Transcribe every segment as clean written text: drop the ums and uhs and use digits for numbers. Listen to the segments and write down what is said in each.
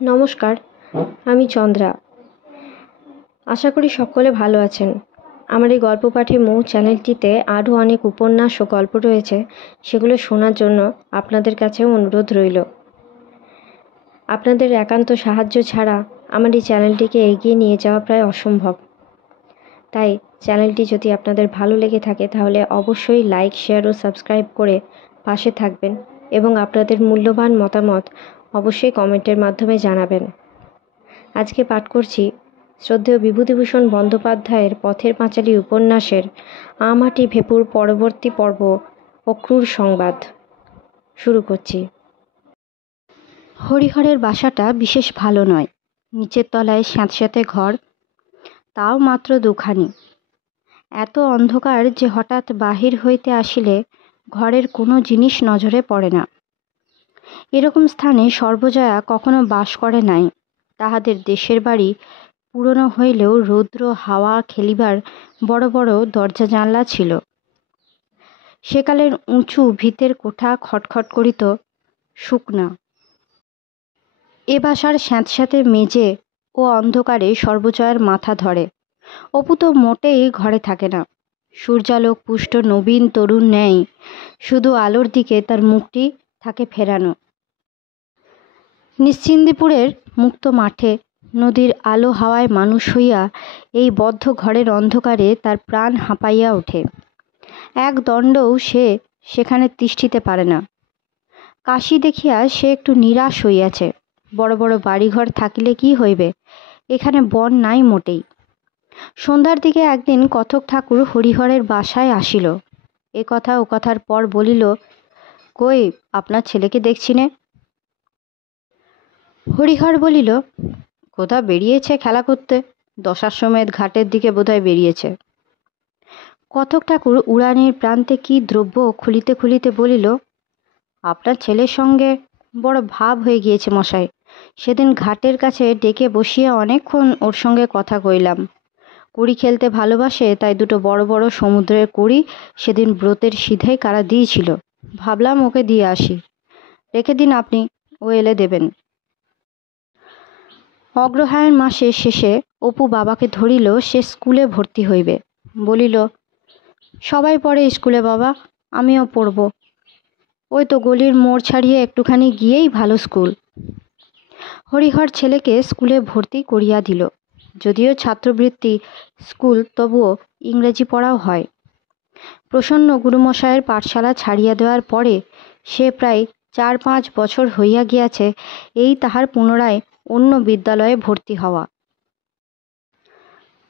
নমস্কার, আমি চন্দ্রা। আশা করি সকলে ভালো আছেন। আমার এই গল্প পাঠে মৌ চ্যানেলটিতে আরও অনেক উপন্যাস ও গল্প রয়েছে, সেগুলো শোনার জন্য আপনাদের কাছেও অনুরোধ রইল। আপনাদের একান্ত সাহায্য ছাড়া আমার এই চ্যানেলটিকে এগিয়ে নিয়ে যাওয়া প্রায় অসম্ভব। তাই চ্যানেলটি যদি আপনাদের ভালো লেগে থাকে তাহলে অবশ্যই লাইক, শেয়ার ও সাবস্ক্রাইব করে পাশে থাকবেন এবং আপনাদের মূল্যবান মতামত অবশ্যই কমেন্টের মাধ্যমে জানাবেন। আজকে পাঠ করছি শ্রদ্ধেয় বিভূতিভূষণ বন্দ্যোপাধ্যায়ের পথের পাঁচালী উপন্যাসের আমাটি ভেপুর পরবর্তী পর্ব ও ক্রূর সংবাদ। শুরু করছি। হরিহরের বাসাটা বিশেষ ভালো নয়। নিচের তলায় স্যাঁতস্যাঁতে ঘর, তাও মাত্র দুখানি। এত অন্ধকার যে হঠাৎ বাহির হইতে আসিলে ঘরের কোনো জিনিস নজরে পড়ে না। এরকম স্থানে সর্বজয়া কখনো বাস করে নাই। তাহাদের দেশের বাড়ি পুরনো হইলেও রৌদ্র হাওয়া খেলিবার বড় বড় দরজা জানলা ছিল। সেকালের উঁচু ভিতের কোঠা খটখট করিত, শুকনা। এ বাসার স্যাঁতস্যাঁতে মেজে ও অন্ধকারে সর্বজয়ার মাথা ধরে। অপু তো মোটেই ঘরে থাকে না। সূর্যালোক পুষ্ট নবীন তরুণ ন্যায় শুধু আলোর দিকে তার মুখটি থাকে ফেরানো। নিশ্চিন্দিপুরের মুক্ত মাঠে নদীর আলো হাওয়ায় মানুষ হইয়া এই বদ্ধ ঘরের অন্ধকারে তার প্রাণ হাঁপাইয়া ওঠে। এক দণ্ডও সে সেখানে তিষ্ঠিতে পারে না। কাশি দেখিয়া সে একটু নিরাশ হইয়াছে। বড় বড় বাড়িঘর থাকিলে কি হইবে, এখানে বন নাই মোটেই। সন্ধ্যার দিকে একদিন কথক ঠাকুর হরিহরের বাসায় আসিল। এ কথা ও কথার পর বলিল, কই আপনার ছেলেকে দেখছি নে। হরিহর বলিল, কোথা বেরিয়েছে খেলা করতে, দশাশ্বমেধ ঘাটের দিকে বোধহয় বেরিয়েছে। কথক ঠাকুর উড়ানের প্রান্তে কি দ্রব্য খুলিতে খুলিতে বলিল, আপনার ছেলের সঙ্গে বড় ভাব হয়ে গিয়েছে মশাই। সেদিন ঘাটের কাছে ডেকে বসিয়ে অনেকক্ষণ ওর সঙ্গে কথা কইলাম। কুড়ি খেলতে ভালোবাসে, তাই দুটো বড় বড় সমুদ্রের কুড়ি সেদিন ব্রতের সিধেই কারা দিয়েছিল। ভাবলাম ওকে দিয়ে আসি। রেখে দিন আপনি, ও এলে দেবেন। অগ্রহায়ণ মাসের শেষে অপু বাবাকে ধরিল সে স্কুলে ভর্তি হইবে। বলিল, সবাই পড়ে স্কুলে বাবা, আমিও পড়ব। ওই তো গলির মোড় ছাড়িয়ে একটুখানি গিয়েই ভালো স্কুল। হরিহর ছেলেকে স্কুলে ভর্তি করিয়া দিল। যদিও ছাত্রবৃত্তি স্কুল, তবুও ইংরেজি পড়াও হয়। প্রসন্ন গুরুমশায়ের পাঠশালা ছাড়িয়া দেওয়ার পরে সে প্রায় 4-5 বছর হইয়া গিয়াছে এই তাহার পুনরায় অন্য বিদ্যালয়ে ভর্তি হওয়া।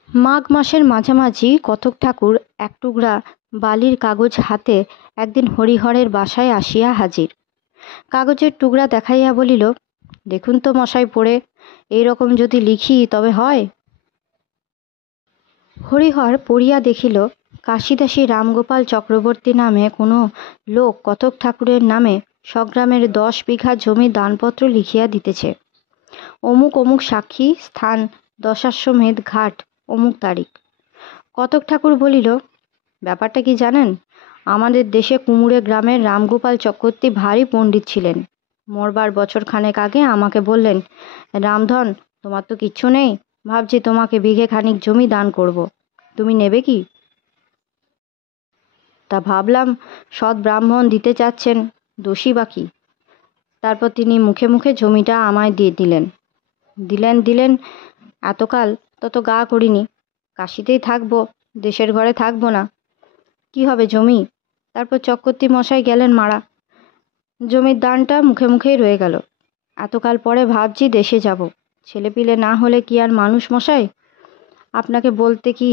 মাঘ মাসের মাঝামাঝি কথক ঠাকুর এক টুকরা বালির কাগজ হাতে একদিন হরিহরের বাসায় আসিয়া হাজির। কাগজের টুকরা দেখাইয়া বলিল, দেখুন তো মশাই পড়ে, এই রকম যদি লিখি তবে হয়। হরিহর পড়িয়া দেখিল, কাশীদাসী রামগোপাল চক্রবর্তী নামে কোনো লোক কথক ঠাকুরের নামে স্বগ্রামের 10 বিঘা জমি দানপত্র লিখিয়া দিতেছে। অমুক অমুক সাক্ষী, স্থান দশাশ্বমেধ ঘাট, অমুক তারিখ। কথক ঠাকুর বলিল, ব্যাপারটা কি জানেন? আমাদের দেশে কুমুরে গ্রামের রামগোপাল চক্রবর্তী ভারী পণ্ডিত ছিলেন। মরবার বছরখানেক আগে আমাকে বললেন, রামধন, তোমার তো কিচ্ছু নেই, ভাবছি তোমাকে বিঘে খানিক জমি দান করব, তুমি নেবে কি? তা ভাবলাম, সৎ ব্রাহ্মণ দিতে চাচ্ছেন, দোষী বা কি। তারপর তিনি মুখে মুখে জমিটা আমায় দিয়ে দিলেন। এতকাল তত গা করিনি, কাশিতেই থাকবো, দেশের ঘরে থাকবো না, কি হবে জমি। তারপর চক্রবর্তী মশাই গেলেন মারা, জমির দানটা মুখে মুখেই রয়ে গেল। এতকাল পরে ভাবছি দেশে যাব, ছেলেপিলে না হলে কি আর মানুষ মশাই। আপনাকে বলতে কি,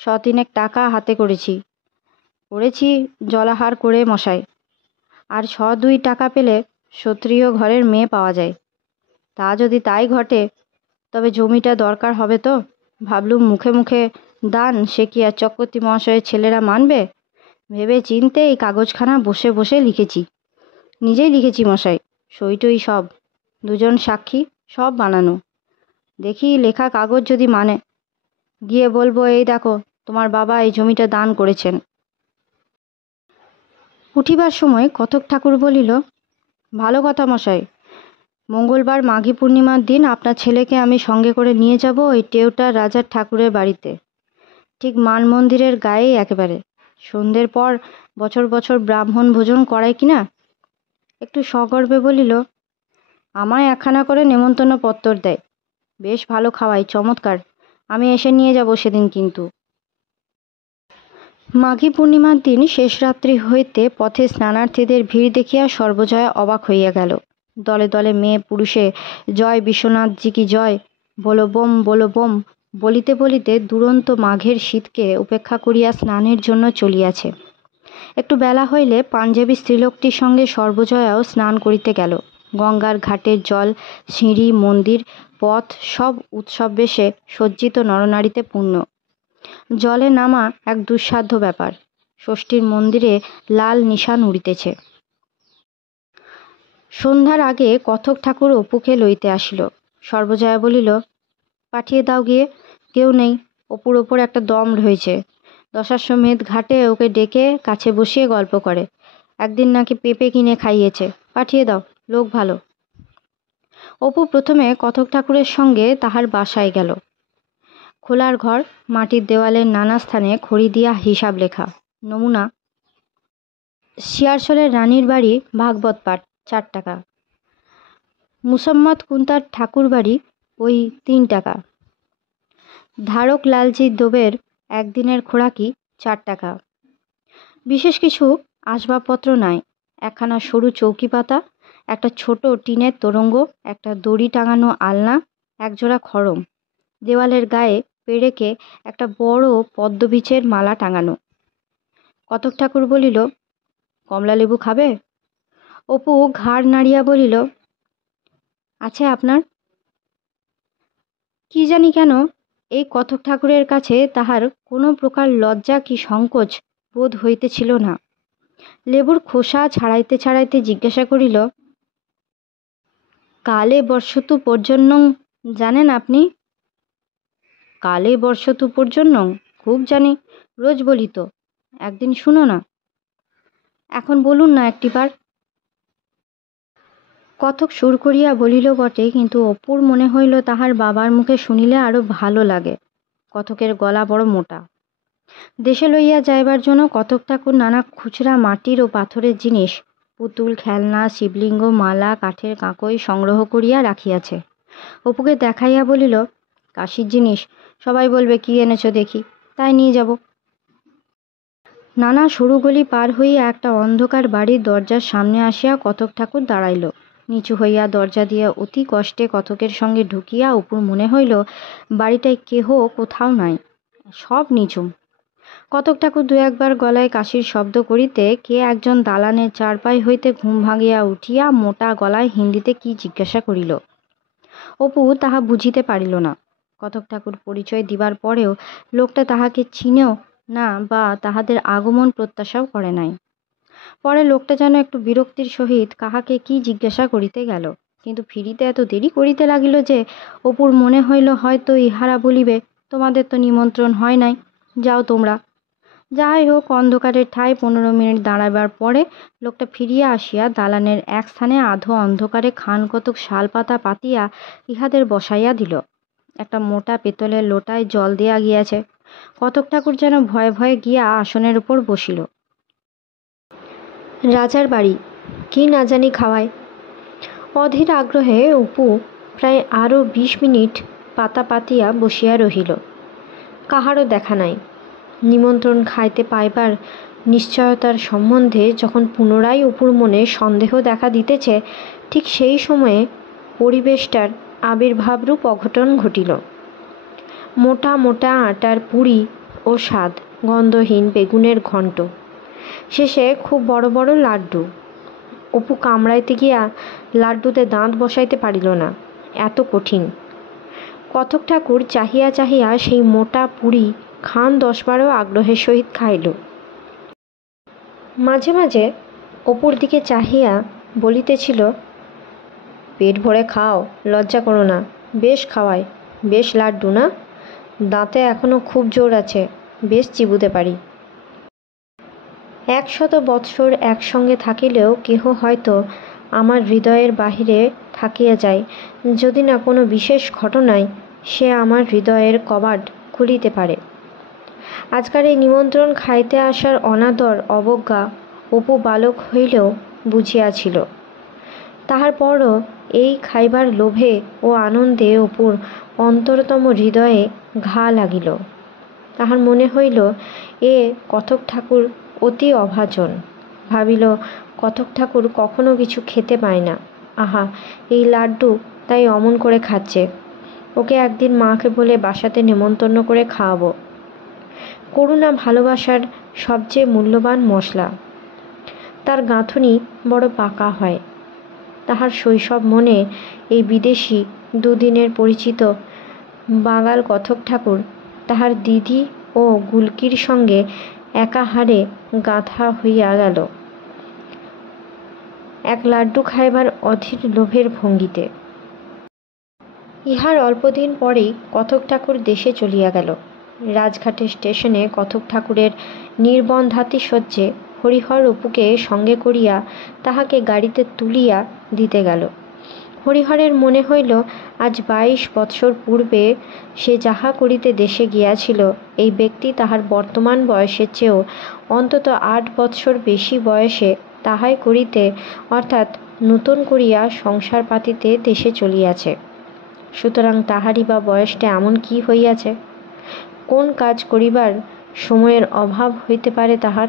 100-3 টাকা হাতে করেছি জলাহার করে মশাই। আর 100-2 টাকা পেলে ক্ষত্রিয় ঘরের মেয়ে পাওয়া যায়। তা যদি তাই ঘটে, তবে জমিটা দরকার হবে তো। ভাবলুম মুখে মুখে দান, সে কি আর চক্রবর্তী মহাশয়ের ছেলেরা মানবে। ভেবে চিনতে এই কাগজখানা বসে বসে লিখেছি। নিজেই লিখেছি মশাই, সইটই সব, 2 জন সাক্ষী, সব বানানো। দেখি লেখা কাগজ যদি মানে, গিয়ে বলবো, এই দেখো তোমার বাবা এই জমিটা দান করেছেন। উঠিবার সময় কথক ঠাকুর বলিল, ভালো কথা মশাই, মঙ্গলবার মাঘী পূর্ণিমার দিন আপনার ছেলেকে আমি সঙ্গে করে নিয়ে যাব ওই টেউটার রাজার ঠাকুরের বাড়িতে, ঠিক মান মন্দিরের গায়েই একেবারে। সন্ধ্যের পর বছর বছর ব্রাহ্মণ ভোজন করায় কিনা। একটু সগর্বে বলিল, আমায় একখানা করে নেমন্তন্ন পত্তর দেয়, বেশ ভালো খাওয়াই, চমৎকার। আমি এসে নিয়ে যাব সেদিন কিন্তু। মাঘী পূর্ণিমার দিন শেষ রাত্রি হইতে পথে স্নানার্থীদের ভিড় দেখিয়া সর্বজয়া অবাক হইয়া গেল। দলে দলে মেয়ে পুরুষে জয় বিশ্বনাথজি কি জয়, বলো বোম বলিতে বলিতে দুরন্ত মাঘের শীতকে উপেক্ষা করিয়া স্নানের জন্য চলিয়াছে। একটু বেলা হইলে পাঞ্জাবি স্ত্রীলোকটির সঙ্গে সর্বজয়াও স্নান করিতে গেল। গঙ্গার ঘাটের জল, সিঁড়ি, মন্দির, পথ সব উৎসব বেশে সজ্জিত নরনারীতে পূর্ণ। জলে নামা এক দুঃসাধ্য ব্যাপার। ষষ্ঠীর মন্দিরে লাল নিশান উড়িতেছে। সন্ধ্যার আগে কথক ঠাকুর অপুকে লইতে আসিল। সর্বজয়া বলিল, পাঠিয়ে দাও গিয়ে, কেউ নেই, অপুর ওপর একটা দম রয়েছে। দশাশ্বমেধ ঘাটে ওকে ডেকে কাছে বসিয়ে গল্প করে, একদিন নাকি পেঁপে কিনে খাইয়েছে, পাঠিয়ে দাও, লোক ভালো। অপু প্রথমে কথক ঠাকুরের সঙ্গে তাহার বাসায় গেল। খোলার ঘর, মাটির দেওয়ালের নানা স্থানে খড়ি দিয়া হিসাব লেখা। নমুনা, শিয়ারশোলের রানীর বাড়ি ভাগবত পাঠ 4 টাকা, মুসম্মদ কুন্তার ঠাকুর বাড়ি ওই 3 টাকা, ধারক লালজি দোবের একদিনের খোরাকি 4 টাকা। বিশেষ কিছু আসবাবপত্র নাই। একখানা সরু চৌকি পাতা, একটা ছোট টিনের তোরঙ্গ, একটা দড়ি টাঙানো আলনা, একজোড়া খড়ম, দেওয়ালের গায়ে পেরেকে একটা বড় পদ্মবীচের মালা টাঙানো। কথক ঠাকুর বলিল, কমলা লেবু খাবে? অপু ঘাড় নাড়িয়া বলিল, আছে আপনার। কি জানি কেন এই কথক ঠাকুরের কাছে তাহার কোনো প্রকার লজ্জা কি সংকোচ বোধ হইতেছিল না। লেবুর খোসা ছাড়াইতে ছাড়াইতে জিজ্ঞাসা করিল, কালে বর্ষতু পর্জন্যং জানেন আপনি? কালে বর্ষতু পর্জন্যং খুব জানি, রোজ বলি তো, একদিন শুনো না। এখন বলুন না একটিবার। কথক সুর করিয়া বলিল বটে, কিন্তু অপুর মনে হইল তাহার বাবার মুখে শুনিলে আরো ভালো লাগে। কথকের গলা বড় মোটা। দেশে লইয়া যাইবার জন্য কথক ঠাকুর নানা খুচরা মাটির ও পাথরের জিনিস, পুতুল, খেলনা, শিবলিঙ্গ, মালা, কাঠের কাঁকই সংগ্রহ করিয়া রাখিয়াছে। অপুকে দেখাইয়া বলিল, কাশির জিনিস, সবাই বলবে কি এনেছো দেখি, তাই নিয়ে যাব। নানা সরু গলি পার হইয়া একটা অন্ধকার বাড়ির দরজার সামনে আসিয়া কথক ঠাকুর দাঁড়াইল। নিচু হইয়া দরজা দিয়া অতি কষ্টে কথকের সঙ্গে ঢুকিয়া অপুর মনে হইল বাড়িটায় কেহ কোথাও নাই, সব নিঝুম। কথক ঠাকুর 2-1বার গলায় কাশির শব্দ করিতে কে একজন দালানের চারপাই হইতে ঘুম ভাঙিয়া উঠিয়া মোটা গলায় হিন্দিতে কি জিজ্ঞাসা করিল। অপু তাহা বুঝিতে পারিল না। কথক ঠাকুর পরিচয় দিবার পরেও লোকটা তাহাকে চিনেও না বা তাহাদের আগমন প্রত্যাশাও করে নাই। পরে লোকটা যেন একটু বিরক্তির সহিত কাহাকে কি জিজ্ঞাসা করিতে গেল, কিন্তু ফিরিতে এত দেরি করিতে লাগিল যে অপুর মনে হইল হয়তো ইহারা বলিবে, তোমাদের তো নিমন্ত্রণ হয় নাই, যাও তোমরা। যাই হোক, অন্ধকারের ঠায় 15 মিনিট দাঁড়াবার পরে লোকটা ফিরিয়া আসিয়া দালানের এক স্থানে আধো অন্ধকারে খান কতক শাল পাতা পাতিয়া ইহাদের বসাইয়া দিল। একটা মোটা পেতলের লোটায় জল দেয়া গিয়াছে। কথক ঠাকুর যেন ভয়ে ভয়ে গিয়া আসনের উপর বসিল। রাজার বাড়ি, কি না জানি খাওয়ায়। অধীর আগ্রহে অপু প্রায় আরও 20 মিনিট পাতা পাতিয়া বসিয়া রহিল। কাহারও দেখা নাই। নিমন্ত্রণ খাইতে পাইবার নিশ্চয়তার সম্বন্ধে যখন পুনরায় অপুর মনে সন্দেহ দেখা দিতেছে, ঠিক সেই সময়ে পরিবেশটার আবির্ভাবরূপ অঘটন ঘটিল। মোটা মোটা আটার পুরি ও স্বাদ গন্ধহীন বেগুনের ঘণ্ট, শেষে খুব বড় বড় লাড্ডু। অপু কামড়াইতে গিয়া লাড্ডুতে দাঁত বসাইতে পারিল না, এত কঠিন। কথক ঠাকুর চাহিয়া চাহিয়া সেই মোটা পুরি খান 10-12 আগ্রহের সহিত খাইল। মাঝে মাঝে অপুর দিকে চাহিয়া বলিতেছিল, পেট ভরে খাও, লজ্জা করো না, বেশ খাওয়ায়, বেশ লাড্ডু না, দাঁতে এখনো খুব জোর আছে, বেশ চিবুতে পারি। 100 বৎসর একসঙ্গে থাকিলেও কেহ হয়তো আমার হৃদয়ের বাহিরে থাকিয়া যায়, যদি না কোনো বিশেষ ঘটনায় সে আমার হৃদয়ের কবাট খুলিতে পারে। আজকার এই নিমন্ত্রণ খাইতে আসার অনাদর অবজ্ঞা অপু বালক হইলেও বুঝিয়াছিল। তাহার পরও এই খাইবার লোভে ও আনন্দে অপুর অন্তরতম হৃদয়ে ঘা লাগিল। তাহার মনে হইল এ কথক ঠাকুর অতি অভাজন। ভাবিল কথক ঠাকুর কখনো কিছু খেতে পায় না, আহা এই লাড্ডু তাই অমন করে খাচ্ছে, ওকে একদিন মাকে বলে বাসাতে নেমন্তন্ন করে খাওয়াবো। করুণা ভালোবাসার সবচেয়ে মূল্যবান মশলা, তার গাঁথুনি বড় পাকা হয়। তাহার শৈশব মনে এই বিদেশি দুদিনের পরিচিত বাঙাল কথক ঠাকুর তাহার দিদি ও গুলকির সঙ্গে একাহারে গাঁথা হইয়া গেল এক লাড্ডু খাইবার অধীর লোভের ভঙ্গিতে। ইহার অল্পদিন পরেই কথক ঠাকুর দেশে চলিয়া গেল। রাজঘাটের স্টেশনে কথক ঠাকুরের নির্বন্ধাতিশয্যে হরিহর অপুকে সঙ্গে করিয়া তাহাকে গাড়িতে তুলিয়া দিতে গেল। হরিহরের মনে হইল আজ 22 বৎসর পূর্বে সে যাহা করিতে দেশে গিয়াছিল, এই ব্যক্তি তাহার বর্তমান বয়সের চেয়েও অন্তত 8 বৎসর বেশি বয়সে তাহাই করিতে, অর্থাৎ নূতন করিয়া সংসার পাতিতে দেশে চলিয়াছে। সুতরাং তাহারই বা বয়সটা এমন কি হইয়াছে? কোন কাজ করিবার সময়ের অভাব হইতে পারে তাহার?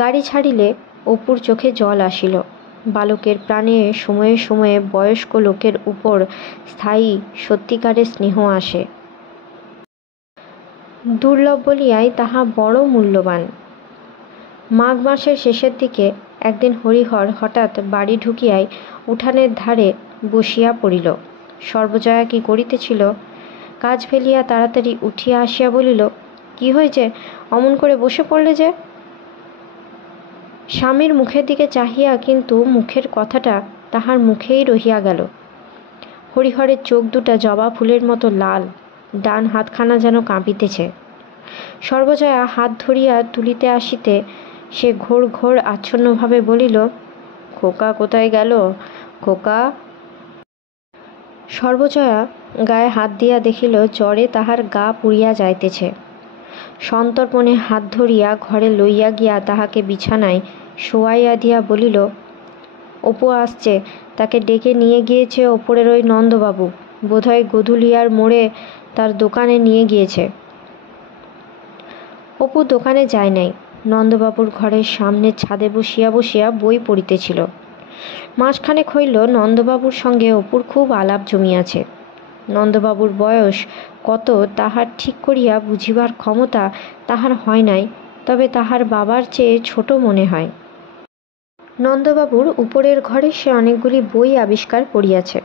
গাড়ি ছাড়িলে অপুর চোখে জল আসিল। বালকের প্রাণে সময়ে সময়ে বয়স্ক লোকের উপর স্থায়ী সত্যিকারের স্নেহ আসে। দুর্লভ বলিয়াই তাহা বড় মূল্যবান। মাঘ মাসের শেষের দিকে একদিন হরিহর হঠাৎ বাড়ি ঢুকিয়াই উঠানের ধারে বসিয়া পড়িল। সর্বজয়া কি করিতেছিল? কাজ ফেলিয়া তাড়াতাড়ি উঠিয়া আসিয়া বলিল, কি হয়েছে, অমন করে বসে পড়লে যে? স্বামীর মুখের দিকে চাহিয়া কিন্তু মুখের কথাটা তাহার মুখেই রহিয়া গেল। হরিহরের চোখ দুটা জবা ফুলের মতো লাল, ডান হাতখানা যেন কাঁপিতেছে। সর্বজয়া হাত ধরিয়া তুলিতে আসিতে সে ঘোর ঘোর আচ্ছন্নভাবে বলিল, খোকা কোথায় গেল? খোকা। সর্বজয়া গায়ে হাত দিয়া দেখিল জ্বরে তাহার গা পুড়িয়া যাইতেছে। সন্তর্পণে হাত ধরিয়া ঘরে লইয়া গিয়া তাহাকে বিছানায় শোয়াইয়া দিয়া বলিল, অপু আসছে, তাকে ডেকে নিয়ে গিয়েছে ওপরের ওই নন্দবাবু, বোধহয় গধুলিয়ার মোড়ে তার দোকানে নিয়ে গিয়েছে। অপু দোকানে যায় নাই, নন্দবাবুর ঘরের সামনে ছাদে বসিয়া বসিয়া বই পড়িতেছিল। মাসখানেক হইল নন্দবাবুর সঙ্গে অপুর খুব আলাপ জমিয়াছে। নন্দবাবুর বয়স কত তাহার ঠিক করিয়া বুঝিবার ক্ষমতা তাহার হয় নাই, তবে তাহার বাবার চেয়ে ছোট মনে হয়। নন্দবাবুর উপরের ঘরে সে অনেকগুলি বই আবিষ্কার করিয়াছে।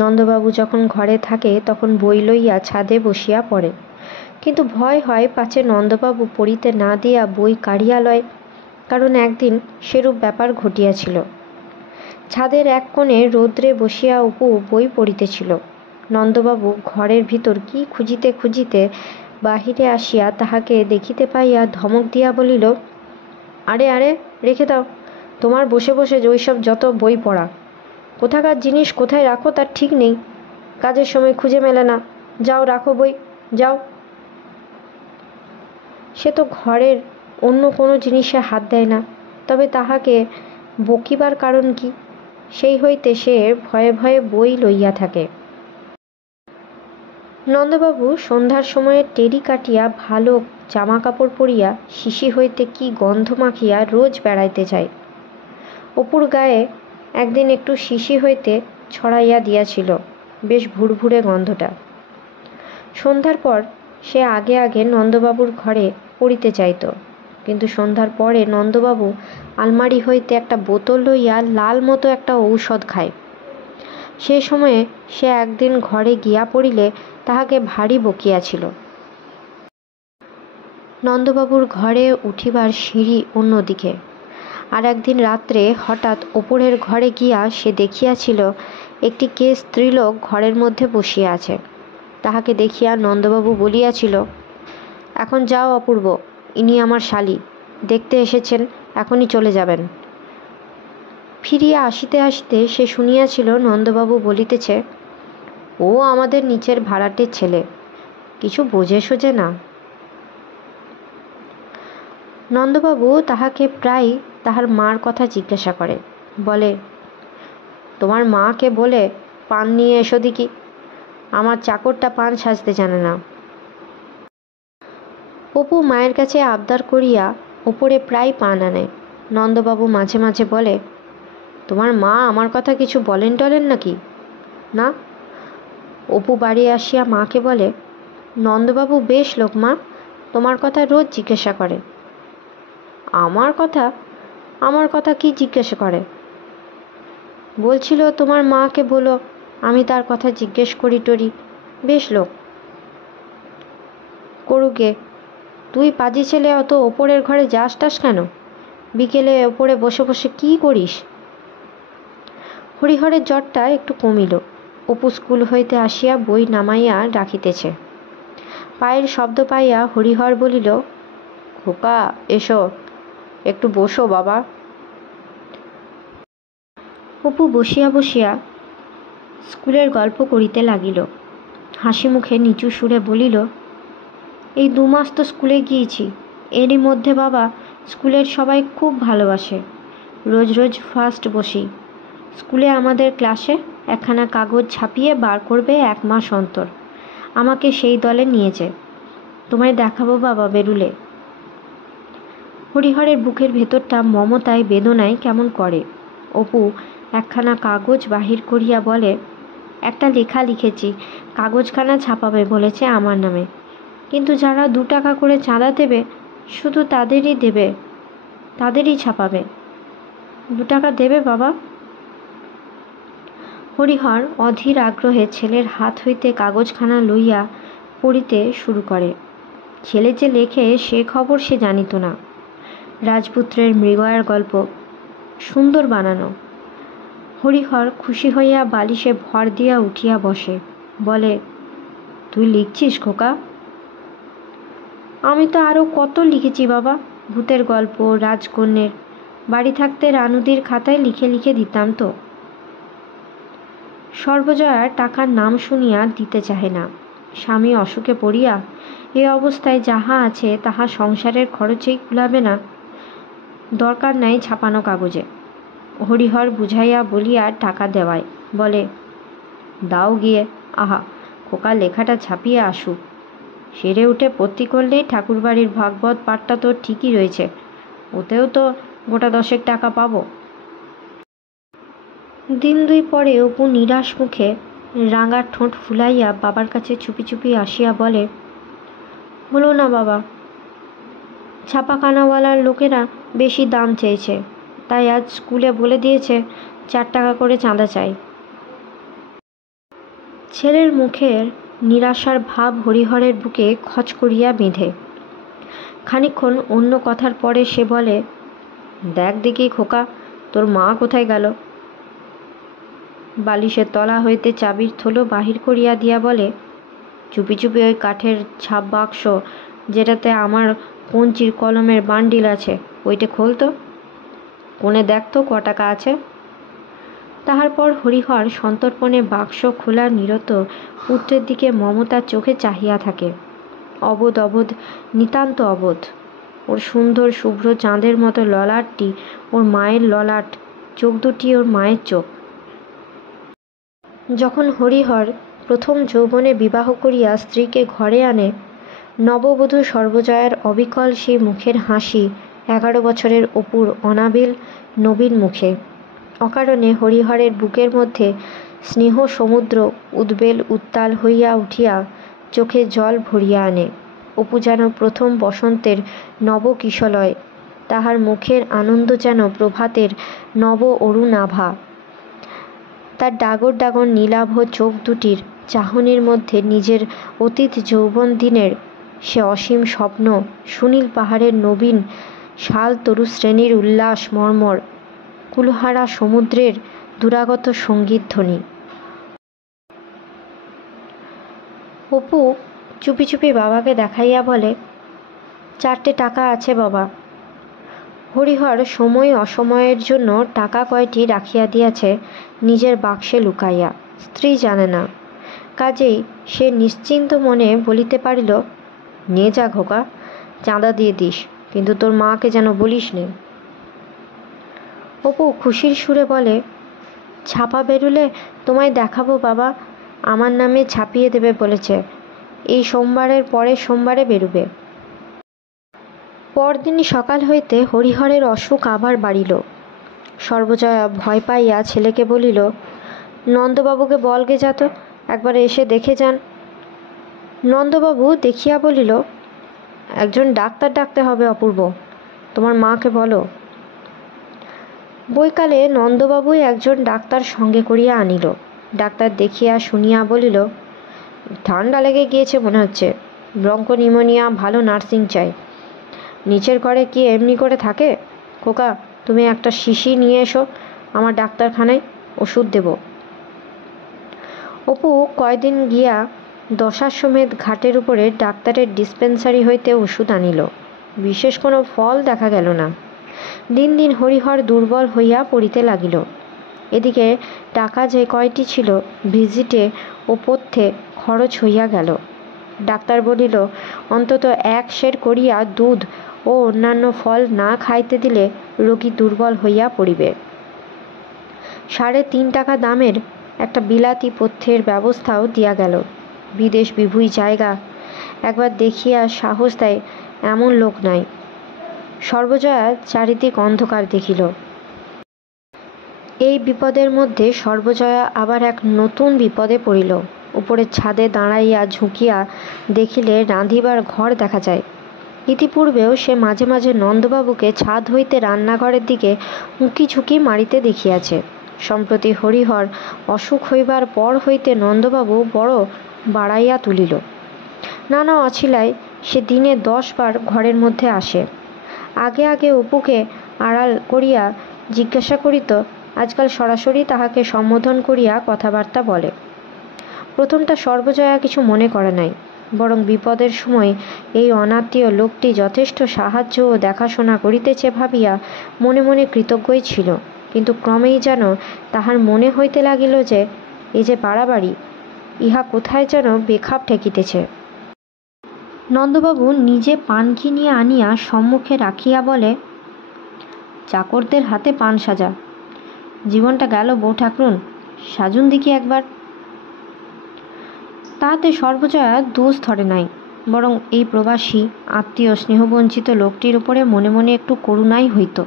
নন্দবাবু যখন ঘরে থাকে তখন বই লইয়া ছাদে বসিয়া পড়ে, কিন্তু ভয় হয় পাছে নন্দবাবু পড়িতে না দিয়া বই কাড়িয়া লয়, কারণ একদিন সেরূপ ব্যাপার ঘটিয়াছিল। ছাদের এক কোণে রৌদ্রে বসিয়া অপু বই পড়িতেছিল। নন্দবাবু ঘরের ভিতর কি খুঁজিতে খুঁজিতে বাহিরে আসিয়া তাহাকে দেখিতে পাইয়া ধমক দিয়া বলিল, আরে আরে রেখে দাও, তোমার বসে বসে ওইসব যত বই পড়া, কোথাকার জিনিস কোথায় রাখো তার ঠিক নেই, কাজের সময় খুঁজে মেলে না, যাও রাখো বই, যাও। সে তো ঘরের অন্য কোনো জিনিসে হাত দেয় না, তবে তাহাকে বকিবার কারণ কি? সেই হইতে সে ভয়ে ভয়ে বই লইয়া থাকে। নন্দবাবু সন্ধ্যার সময়ে টেরি কাটিয়া ভালো জামা কাপড় পরিয়া শিশি হইতে কি গন্ধ মাখিয়া রোজ বেড়াইতে যায়। অপুর গায়ে একদিন একটু শিশি হইতে ছড়াইয়া দিয়াছিল, বেশ ভুরভুরে গন্ধটা। সন্ধ্যার পর সে আগে আগে নন্দবাবুর ঘরে পড়িতে চাইত, কিন্তু সন্ধ্যার পরে নন্দবাবু আলমারি হইতে একটা বোতল লইয়া লাল মতো একটা ঔষধ খায়। সে সময়ে সে একদিন ঘরে গিয়া পড়িলে তাহাকে ভারী বকিয়াছিল। নন্দবাবুর ঘরে উঠিবার সিঁড়ি অন্যদিকে। আর একদিন রাত্রে হঠাৎ ওপরের ঘরে গিয়া সে দেখিয়াছিল একটি কে স্ত্রীলোক ঘরের মধ্যে বসিয়া আছে। তাহাকে দেখিয়া নন্দবাবু বলিয়াছিল, এখন যাও অপূর্ব, ইনি আমার শালী, দেখতে এসেছেন, এখনই চলে যাবেন। ফিরিয়া আসিতে আসিতে সে শুনিয়াছিল নন্দবাবু বলিতেছে, ও আমাদের নিচের ভাড়াটের ছেলে, কিছু বোঝে সোঝে না। নন্দবাবু তাহাকে প্রায় তাহার মার কথা জিজ্ঞাসা করে, বলে, তোমার মাকে বলে পান নিয়ে এসো দেখি, আমার চাকরটা পান সাজতে জানে না। অপু মায়ের কাছে আবদার করিয়া ওপরে প্রায় পান আনে। নন্দবাবু মাঝে মাঝে বলে, তোমার মা আমার কথা কিছু বলেন টলেন নাকি? না। অপু বাড়ি আসিয়া মাকে বলে, নন্দবাবু বেশ লোক মা, তোমার কথা রোজ জিজ্ঞাসা করে। আমার কথা কি জিজ্ঞাসা করে? বলছিল তোমার মাকে বলো আমি তার কথা জিজ্ঞেস করি টরি, বেশ লোক। করুকে, তুই পাজি ছেলে অত ওপরের ঘরে যাস টাস কেন? বিকেলে ওপরে বসে বসে কি করিস? হরিহরের জ্বরটা একটু কমিল। অপু স্কুল হইতে আসিয়া বই নামাইয়া রাখিতেছে। পায়ের শব্দ পাইয়া হরিহর বলিল, খোকা এসো, একটু বসো বাবা। অপু বসিয়া বসিয়া স্কুলের গল্প করিতে লাগিল। হাসি মুখে নিচু সুরে বলিল, এই 2 মাস তো স্কুলে গিয়েছি, এরই মধ্যে বাবা স্কুলের সবাই খুব ভালোবাসে, রোজ রোজ ফার্স্ট বসি। স্কুলে আমাদের ক্লাসে একখানা কাগজ ছাপিয়ে বার করবে 1 মাস অন্তর, আমাকে সেই দলে নিয়েছে। তোমায় দেখাবো বাবা বেরুলে। হরিহরের বুকের ভেতরটা মমতায় বেদনায় কেমন করে। অপু একখানা কাগজ বাহির করিয়া বলে, একটা লেখা লিখেছি, কাগজখানা ছাপাবে বলেছে আমার নামে, কিন্তু যারা 2 টাকা করে চাঁদা দেবে শুধু তাদেরই ছাপাবে। 2 টাকা দেবে বাবা? হরিহর অধীর আগ্রহে ছেলের হাত হইতে কাগজখানা লইয়া পড়িতে শুরু করে। ছেলে যে লেখে সে খবর সে জানিত না। রাজপুত্রের মৃগয়ার গল্প, সুন্দর বানানো। হরিহর খুশি হইয়া বালিশে ভর দিয়া উঠিয়া বসে, বলে, তুই লিখছিস খোকা? আমি তো আরও কত লিখেছি বাবা, ভূতের গল্প, রাজকন্যের। বাড়ি থাকতে রানুদির খাতায় লিখে লিখে দিতাম তো। সর্বজয়া টাকার নাম শুনিয়া দিতে চাহে না। স্বামী অসুখে পড়িয়া এ অবস্থায় যাহা আছে তাহা সংসারের খরচেই কুলাবে না, দরকার নাই ছাপানো কাগজে। হরিহর বুঝাইয়া বলিয়া টাকা দেওয়ায়, বলে, দাও গিয়ে, আহা খোকা লেখাটা ছাপিয়ে আসুক, সেরে উঠে পত্তি করলেই ঠাকুরবাড়ির ভাগবত পাঠটা তো ঠিকই রয়েছে, ওতেও তো গোটা 10 টাকা পাবো। দিন 2 পরে অপু নিরাশ মুখে রাঙা ঠোঁট ফুলাইয়া বাবার কাছে চুপি চুপি আসিয়া বলে, হলো না বাবা, ছাপাখানাওয়ালার লোকেরা বেশি দাম চেয়েছে, তাই আজ স্কুলে বলে দিয়েছে 4 টাকা করে চাঁদা চাই। ছেলের মুখের নিরাশার ভাব হরিহরের বুকে খচ করিয়া বেঁধে। খানিকক্ষণ অন্য কথার পরে সে বলে, দেখ দেখি খোকা, তোর মা কোথায় গেল? বালিশের তলা হইতে চাবির থলো বাহির করিয়া দিয়া বলে, চুপি চুপি ওই কাঠের ছাপ বাক্স যেটাতে আমার কঞ্চির কলমের বান্ডিল আছে ওইটা খোলতো, কোণে দেখতো ক টাকা আছে। তাহার পর হরিহর সন্তর্পণে বাক্স খোলা নিরত পুত্রের দিকে মমতার চোখে চাহিয়া থাকে। অবোধ নিতান্ত অবোধ। ওর সুন্দর শুভ্র চাঁদের মতো ললাটটি ওর মায়ের ললাট, চোখ দুটি ওর মায়ের চোখ। যখন হরিহর প্রথম যৌবনে বিবাহ করিয়া স্ত্রীকে ঘরে আনে, নববধূ সর্বজয়ার অবিকল সেই মুখের হাসি 11 বছরের অপুর অনাবিল নবীন মুখে। অকারণে হরিহরের বুকের মধ্যে স্নেহ সমুদ্র উদ্বেল উত্তাল হইয়া উঠিয়া চোখে জল ভরিয়া আনে। অপু যেন প্রথম বসন্তের নব কিশলয়, তাহার মুখের আনন্দ যেন প্রভাতের নব অরুণ আভা। তার ডাগর ডাগর নীলাভ চোখ দুটির চাহনির মধ্যে নিজের অতীত যৌবন দিনের সে অসীম স্বপ্ন, সুনীল পাহাড়ের নবীন শাল তরু শ্রেণীর উল্লাস মর্মর, কুলহারা সমুদ্রের দুরাগত সঙ্গীত ধ্বনি। অপু চুপি চুপি বাবাকে দেখাইয়া বলে, 4টে টাকা আছে বাবা। হরিহর সময় অসময়ের জন্য টাকা কয়টি রাখিয়া দিয়াছে নিজের বাক্সে লুকাইয়া, স্ত্রী জানে না। কাজেই সে নিশ্চিন্ত মনে বলিতে পারিল, নিয়ে যা খোকা, চাঁদা দিয়ে দিস, কিন্তু তোর মাকে যেন বলিস নে। অপু খুশির সুরে বলে, ছাপা বেরুলে তোমায় দেখাবো বাবা, আমার নামে ছাপিয়ে দেবে বলেছে, এই সোমবারের পরের সোমবারে বেরুবে। পরদিনই সকাল হইতে হরিহরের অসুখ আবার বাড়িল। সর্বজয়া ভয় পাইয়া ছেলেকে বলিল, নন্দবাবুকে বলগে যা তো, একবার এসে দেখে যান। নন্দবাবু দেখিয়া বলিল, একজন ডাক্তার ডাকতে হবে অপূর্ব, তোমার মাকে বলো। বৈকালে নন্দবাবুই একজন ডাক্তার সঙ্গে করিয়া আনিল। ডাক্তার দেখিয়া শুনিয়া বলিল, ঠান্ডা লেগে গিয়েছে মনে হচ্ছে, ব্রঙ্কোনিমোনিয়া, ভালো নার্সিং চাই। নিচের ঘরে কি এমনি করে থাকে? খোকা, তুমি একটা শিশি নিয়ে এসো আমার ডাক্তারখানায়, ওষুধ দেব। অপু কয়দিন গিয়া দশাশ্বমেধ ঘাটের উপরে ডাক্তারের ডিসপেন্সারি হইতে ওষুধ আনিল। বিশেষ কোনো ফল দেখা গেল না। দিন দিন হরিহর দুর্বল হইয়া পড়িতে লাগিল। এদিকে টাকা যে কয়টি ছিল ভিজিটে ও পথ্যে খরচ হইয়া গেল। ডাক্তার বলিল, অন্তত 1 সের করিয়া দুধ ও অন্যান্য ফল না খাইতে দিলে রোগী দুর্বল হইয়া পড়িবে। 3.5 টাকা দামের একটা বিলাতি পথ্যের ব্যবস্থাও দিয়া গেল। বিদেশ বিভূই জায়গা, একবার দেখিয়া সাহস দেয় এমন লোক নাই। সর্বজয়া চারিদিক অন্ধকার দেখিল। এই বিপদের মধ্যে সর্বজয়া আবার এক নতুন বিপদে পড়িল। উপরের ছাদে দাঁড়াইয়া ঝুঁকিয়া দেখিলে রাঁধিবার ঘর দেখা যায়। ইতিপূর্বেও সে মাঝে মাঝে নন্দবাবুকে ছাদ হইতে রান্নাঘরের দিকে উঁকি ঝুঁকি মারিতে দেখিয়াছে। সম্প্রতি হরিহর অসুখ হইবার পর হইতে নন্দবাবু বড় বাড়াইয়া তুলিল। নানা অছিলায় সে দিনে 10 বার ঘরের মধ্যে আসে। আগে আগে অপুকে আড়াল করিয়া জিজ্ঞাসা করিত, আজকাল সরাসরি তাহাকে সম্বোধন করিয়া কথাবার্তা বলে। প্রথমটা সর্বজয়া কিছু মনে করে নাই, বরং বিপদের সময় এই অনাত্মীয় লোকটি যথেষ্ট সাহায্য ও দেখাশোনা করিতেছে ভাবিয়া মনে মনে কৃতজ্ঞই ছিল। কিন্তু ক্রমেই যেন তাহার মনে হইতে লাগিল যে এই যে বাড়াবাড়ি, ইহা কোথায় যেন বেখাপ ঠেকিতেছে। নন্দবাবু নিজে পান কিনিয়া আনিয়া সম্মুখে রাখিয়া বলে, চাকরদের হাতে পান সাজা, জীবনটা গেল বউ ঠাকরুন, সাজুন দেখি একবার। তাহাতে সর্বজয়া দোষ ধরে নাই, বরং এই প্রবাসী আত্মীয় স্নেহবঞ্চিত লোকটির উপরে মনে মনে একটু করুণাই হইত।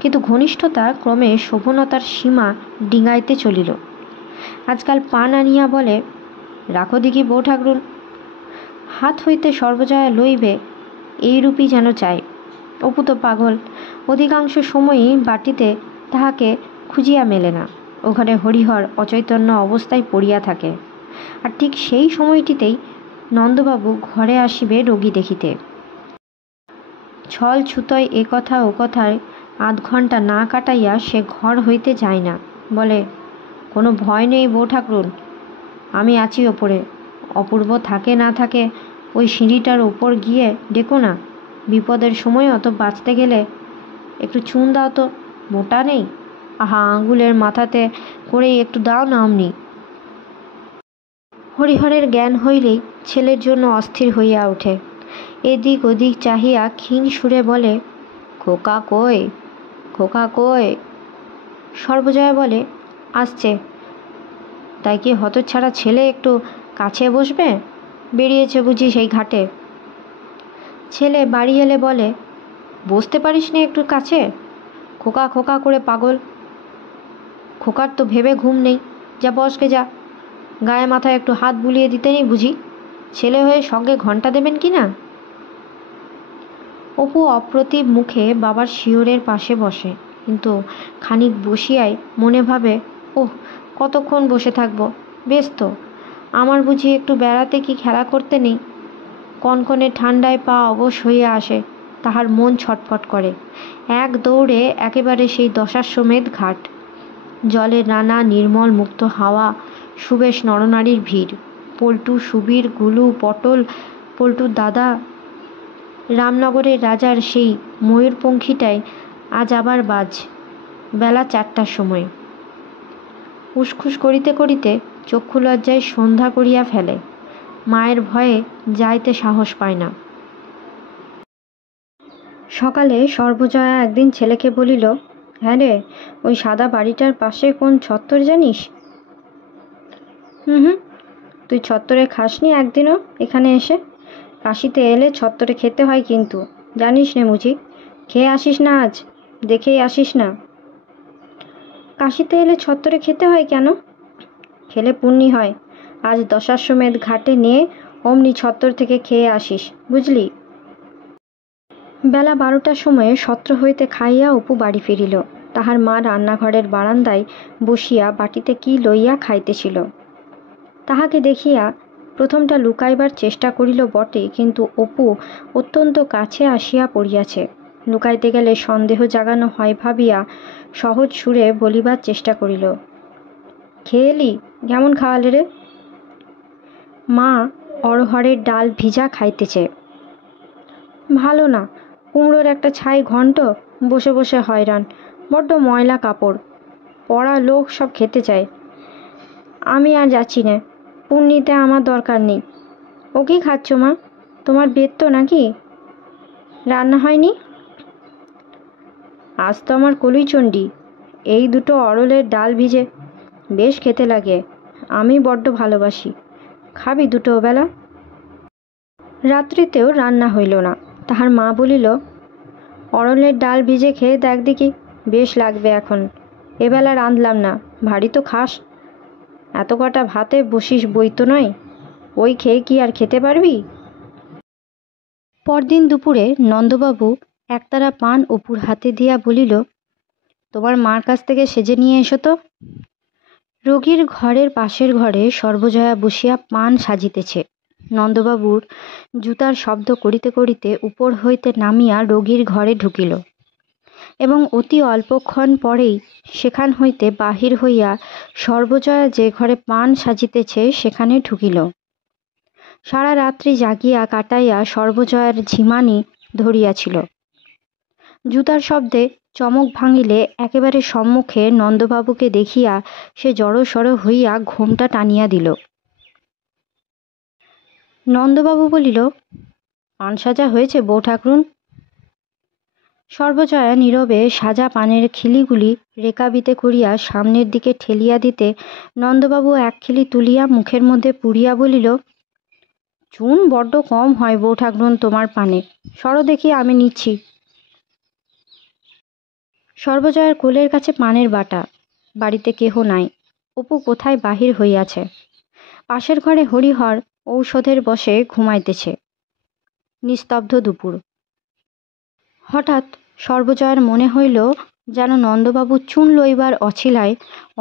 কিন্তু ঘনিষ্ঠতা ক্রমে শোভনতার সীমা ডিঙাইতে চলিল। আজকাল পান আনিয়া বলে, রাখো দেখি বউ ঠাকরুন। হাত হইতে সর্বজয়া লইবে এইরূপই যেন চায়। অপু তো পাগল, অধিকাংশ সময়ই বাটিতে তাহাকে খুঁজিয়া মেলে না। ওখানে হরিহর অচৈতন্য অবস্থায় পড়িয়া থাকে, আর ঠিক সেই সময়টিতেই নন্দবাবু ঘরে আসিবে রোগী দেখিতে। ছল ছুতোয় এ কথা ও কথায় 8 ঘণ্টা না কাটাইয়া সে ঘর হইতে যায় না। বলে, কোনো ভয় নেই বউ ঠাকরুন, আমি আছি ওপরে। অপূর্ব থাকে না থাকে ওই সিঁড়িটার ওপর গিয়ে ডেকো না, বিপদের সময় অত বাঁচতে গেলে একটু চুন দাও তো, মোটা নেই, আহা, আঙুলের মাথাতে করেই একটু দাও না অমনি। হরিহরের জ্ঞান হইলেই ছেলের জন্য অস্থির হইয়া ওঠে। এদিক ওদিক চাহিয়া ক্ষীণ সুরে বলে, খোকা কই, খোকা কই। সর্বজয়া বলে, আসছে। তাই কি হতচ্ছাড়া ছেলে একটু কাছে বসবে? বেরিয়েছে বুঝি সেই ঘাটে। ছেলে বাড়ি এলে বলে, বসতে পারিস নি একটু কাছে? খোকা খোকা করে পাগল। খোকার তো ভেবে ঘুম নেই, যা বসকে যা, গায়ে মাথায় একটু হাত বুলিয়ে দিতে নেই বুঝি? ছেলে হয়ে সঙ্গে ঘণ্টা দেবেন কি না? অপু অপ্রতিভ মুখে বাবার শিয়রের পাশে বসে, কিন্তু খানিক বসিয়াই মনে ভাবে, ওহ, কতক্ষণ বসে থাকবো, বেশ তো, আমার বুঝি একটু বেড়াতে কি খেলা করতে নেই? কনকনে ঠান্ডায় পা অবশ হইয়া আসে, তাহার মন ছটফট করে। এক দৌড়ে একেবারে সেই দশাশ্বমেধ ঘাট। জলে নানা নির্মল মুক্ত হাওয়া, সুবেশ নরনারীর ভিড়, পল্টু, সুবীর, গুলু, পটল, পল্টুর দাদা, রামনগরের রাজার সেই ময়ূরপঙ্খীটাই আজ আবার বাজ, বেলা 4টার সময়। উসখুস করিতে করিতে চক্ষু লজ্জায় সন্ধ্যা করিয়া ফেলে। মায়ের ভয়ে যাইতে সাহস পায় না। সকালে সর্বজয়া একদিন ছেলেকে বলিল, হ্যাঁ রে, ওই সাদা বাড়িটার পাশে কোন ছত্তর জানিস? হুম, তুই ছত্তরে খাসনি একদিনও এখানে এসে? কাশিতে এলে ছত্তরে খেতে হয় কিন্তু, জানিস নে মুজি? খেয়ে আসিস না আজ, দেখেই আসিস না। কাশিতে এলে ছত্তরে খেতে হয় কেন? খেলে পুণ্যি হয়। আজ দশাশ্বমেধ ঘাটে নিয়ে অমনি ছত্তর থেকে খেয়ে আসিস, বুঝলি? বেলা 12টার সময়ে সত্র হইতে খাইয়া অপু বাড়ি ফিরিল। তাহার মা রান্নাঘরের বারান্দায় বসিয়া বাটিতে কি লইয়া খাইতেছিল। তাহাকে দেখিয়া প্রথমটা লুকাইবার চেষ্টা করিল বটে, কিন্তু অপু অত্যন্ত কাছে আসিয়া পড়িয়াছে। লুকাইতে গেলে সন্দেহ জাগানো হয় ভাবিয়া সহজ সুরে বলিবার চেষ্টা করিল, খেয়ে এলি? কেমন খাওয়ালে রে? মা অড়হরের ডাল ভিজা খাইতেছে। ভালো না, কুমড়োর একটা ছাই ঘন্ট, বসে বসে হয়রান, বড্ড ময়লা কাপড়, পড়া লোক সব খেতে চায়। আমি আর যাচ্ছি না, পুণ্যিতে আমার দরকার নেই। ও কি খাচ্ছ মা? তোমার বেদ তো নাকি? রান্না হয়নি? আজ তো আমার কলুইচণ্ডী, এই দুটো অরলের ডাল ভিজে, বেশ খেতে লাগে, আমি বড্ড ভালোবাসি। খাবি দুটো বেলা? রাত্রিতেও রান্না হইল না। তাহার মা বলিল, অরলের ডাল ভিজে খেয়ে দেখ দেখি, বেশ লাগবে এখন। এবেলা রাঁধলাম না, ভারী তো খাস। এত কটা ভাতে বসিস বই তো নয়, ওই খেয়ে কি আর খেতে পারবি? পরদিন দুপুরে নন্দবাবু একতারা পান অপুর হাতে দিয়া বলিল, তোমার মার কাছ থেকে সেজে নিয়ে এসো তো। রোগীর ঘরের পাশের ঘরে সর্বজয়া বসিয়া পান সাজিতেছে। নন্দবাবুর জুতার শব্দ করিতে করিতে উপর হইতে নামিয়া রোগীর ঘরে ঢুকিল এবং অতি অল্পক্ষণ পরেই সেখান হইতে বাহির হইয়া সর্বজয়া যে ঘরে পান সাজিতেছে সেখানে ঢুকিল। সারা রাত্রি জাগিয়া কাটাইয়া সর্বজয়ার ঝিমানি ধরিয়াছিল। জুতার শব্দে চমক ভাঙিলে একেবারে সম্মুখে নন্দবাবুকে দেখিয়া সে জড়সড় হইয়া ঘোমটা টানিয়া দিল। নন্দবাবু বলিল, পান সাজা হয়েছে বউ ঠাকরুন? সর্বজয়া নীরবে সাজা পানের খিলিগুলি রেকাবিতে করিয়া সামনের দিকে ঠেলিয়া দিতে নন্দবাবু এক খিলি তুলিয়া মুখের মধ্যে পুরিয়া বলিল, চুন বড্ড কম হয় বউ ঠাকরুন তোমার পানে, সরো দেখি আমি নিচ্ছি। সর্বজয়ার কোলের কাছে পানের বাটা। বাড়িতে কেহ নাই। অপু কোথায় বাহির হইয়াছে। পাশের ঘরে হরিহর ঔষধের বসে ঘুমাইতেছে। নিস্তব্ধ দুপুর। হঠাৎ সর্বজয়ার মনে হইল যেন নন্দবাবু চুন লইবার অছিলায়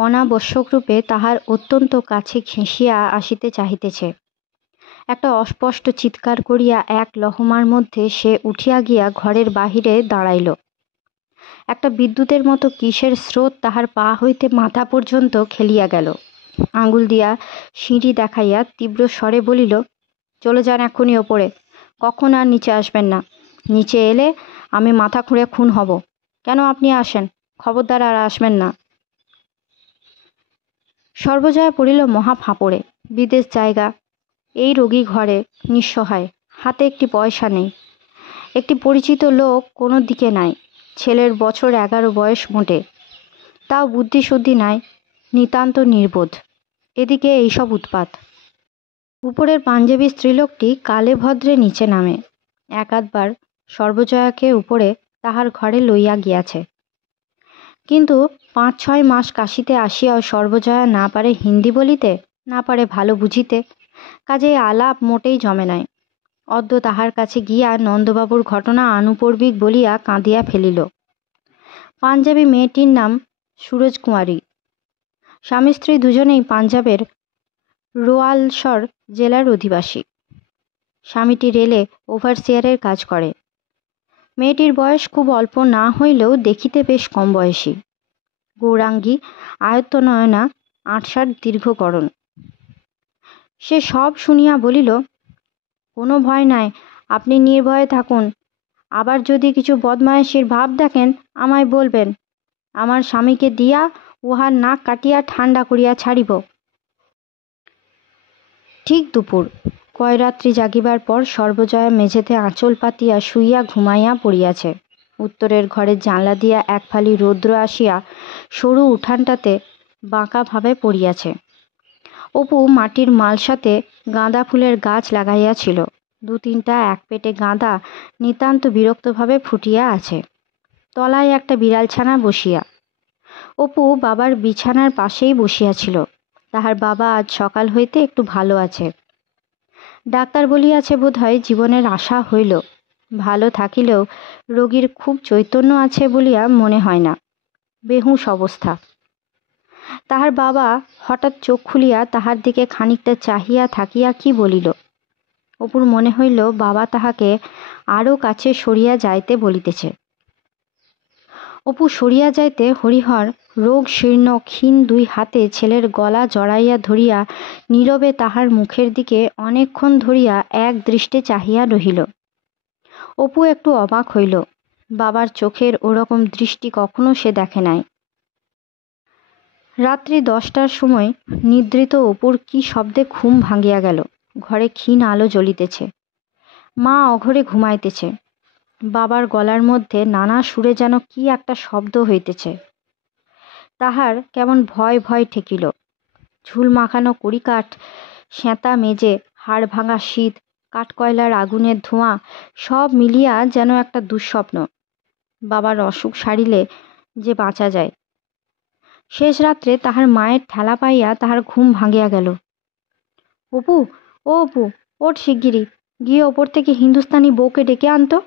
অনাবশ্যকরূপে তাহার অত্যন্ত কাছে ঘেঁষিয়া আসিতে চাহিতেছে। একটা অস্পষ্ট চিৎকার করিয়া এক লহমার মধ্যে সে উঠিয়া গিয়া ঘরের বাহিরে দাঁড়াইল। একটা বিদ্যুতের মতো কিসের স্রোত তাহার পা হইতে মাথা পর্যন্ত খেলিয়া গেল। আঙুল দিয়া সিঁড়ি দেখাইয়া তীব্র স্বরে বলিল, চলে যান এক্ষুনি ওপরে, কখন আর নিচে আসবেন না। নিচে এলে আমি মাথা খুঁড়ে খুন হব। কেন আপনি আসেন? খবরদার আর আসবেন না। সর্বজয়া পড়িল মহা ফাঁপড়ে। বিদেশ জায়গা, এই রোগী ঘরে, নিঃসহায়, হাতে একটি পয়সা নেই। একটি পরিচিত লোক কোনো দিকে নাই। ছেলের বছর 11 বয়স মোটে, তাও বুদ্ধিশুদ্ধি নাই, নিতান্ত নির্বোধ। এদিকে এইসব উৎপাত। উপরের পাঞ্জাবি স্ত্রীলোকটি কালে ভদ্রে নিচে নামে। এক আধবার সর্বজয়াকে উপরে তাহার ঘরে লইয়া গিয়াছে, কিন্তু 5-6 মাস কাশিতে আসিয়াও সর্বজয়া না পারে হিন্দি বলিতে, না পারে ভালো বুঝিতে, কাজেই আলাপ মোটেই জমে নাই। অদ্য তাহার কাছে গিয়া নন্দবাবুর ঘটনা আনুপর্বিক বলিয়া কাঁদিয়া ফেলিল। পাঞ্জাবি মেয়েটির নাম সুরজ কুমারী। স্বামী স্ত্রী দুজনেই পাঞ্জাবের রোয়ালসর জেলার অধিবাসী। স্বামীটি রেলে ওভারসিয়ারের কাজ করে। মেয়েটির বয়স খুব অল্প না হইলেও দেখিতে বেশ কম বয়সী। গৌরাঙ্গী, আয়ত্তনয়না, 8-60 দীর্ঘকরণ। সে সব শুনিয়া বলিল, কোনো ভয় নাই, আপনি নির্ভয়ে থাকুন। আবার যদি কিছু বদমায়েশির ভাব দেখেন আমায় বলবেন। আমার স্বামীকে দিয়া উহার নাক কাটিয়া ঠান্ডা করিয়া ছাড়িব। ঠিক দুপুর। কয়রাত্রি জাগিবার পর সর্বজয়া মেঝেতে আঁচল পাতিয়া শুইয়া ঘুমাইয়া পড়িয়াছে। উত্তরের ঘরের জানলা দিয়া এক ফালি রৌদ্র আসিয়া সরু উঠানটাতে বাঁকাভাবে পড়িয়াছে। অপু মাটির মালসাতে গাঁদা ফুলের গাছ লাগাইয়াছিল। দু তিনটা এক পেটে গাঁদা নিতান্ত বিরক্তভাবে ফুটিয়া আছে। তলায় একটা বিড়ালছানা বসিয়া। অপু বাবার বিছানার পাশেই বসিয়াছিল। তাহার বাবা আজ সকাল হইতে একটু ভালো আছে। ডাক্তার বলিয়াছে বোধহয় জীবনের আশা হইল। ভালো থাকিলেও রোগীর খুব চৈতন্য আছে বলিয়া মনে হয় না। বেহুঁশ অবস্থা। তাহার বাবা হঠাৎ চোখ খুলিয়া তাহার দিকে খানিকটা চাহিয়া থাকিয়া কি বলিল। অপুর মনে হইল বাবা তাহাকে আরও কাছে সরিয়া যাইতে বলিতেছে। অপু সরিয়া যাইতে হরিহর রোগ শীর্ণ ক্ষীণ দুই হাতে ছেলের গলা জড়াইয়া ধরিয়া নীরবে তাহার মুখের দিকে অনেকক্ষণ ধরিয়া এক দৃষ্টে চাহিয়া রহিল। অপু একটু অবাক হইল। বাবার চোখের ওরকম দৃষ্টি কখনো সে দেখে নাই। রাত্রি 10টার সময় নিদ্রিত অপুর কি শব্দে ঘুম ভাঙিয়া গেল। ঘরে ক্ষীণ আলো জ্বলিতেছে। মা অঘরে ঘুমাইতেছে। বাবার গলার মধ্যে নানা সুরে যেন কি একটা শব্দ হইতেছে। তাহার কেমন ভয় ভয় ঠেকিল। ঝুল মাখানো কড়িকাঠ, সেঁতা মেজে, হাড় ভাঙা শীত, কাঠকয়লার আগুনের ধোঁয়া সব মিলিয়া যেন একটা দুঃস্বপ্ন। বাবার অসুখ সারিলে যে বাঁচা যায়। শেষ রাত্রে তাহার মায়ের ঠেলা পাইয়া তাহার ঘুম ভাঙিয়া গেল। অপু, ও অপু, ওঠ শিগগিরি, গিয়ে ওপর থেকে হিন্দুস্তানি বউকে ডেকে আনতো।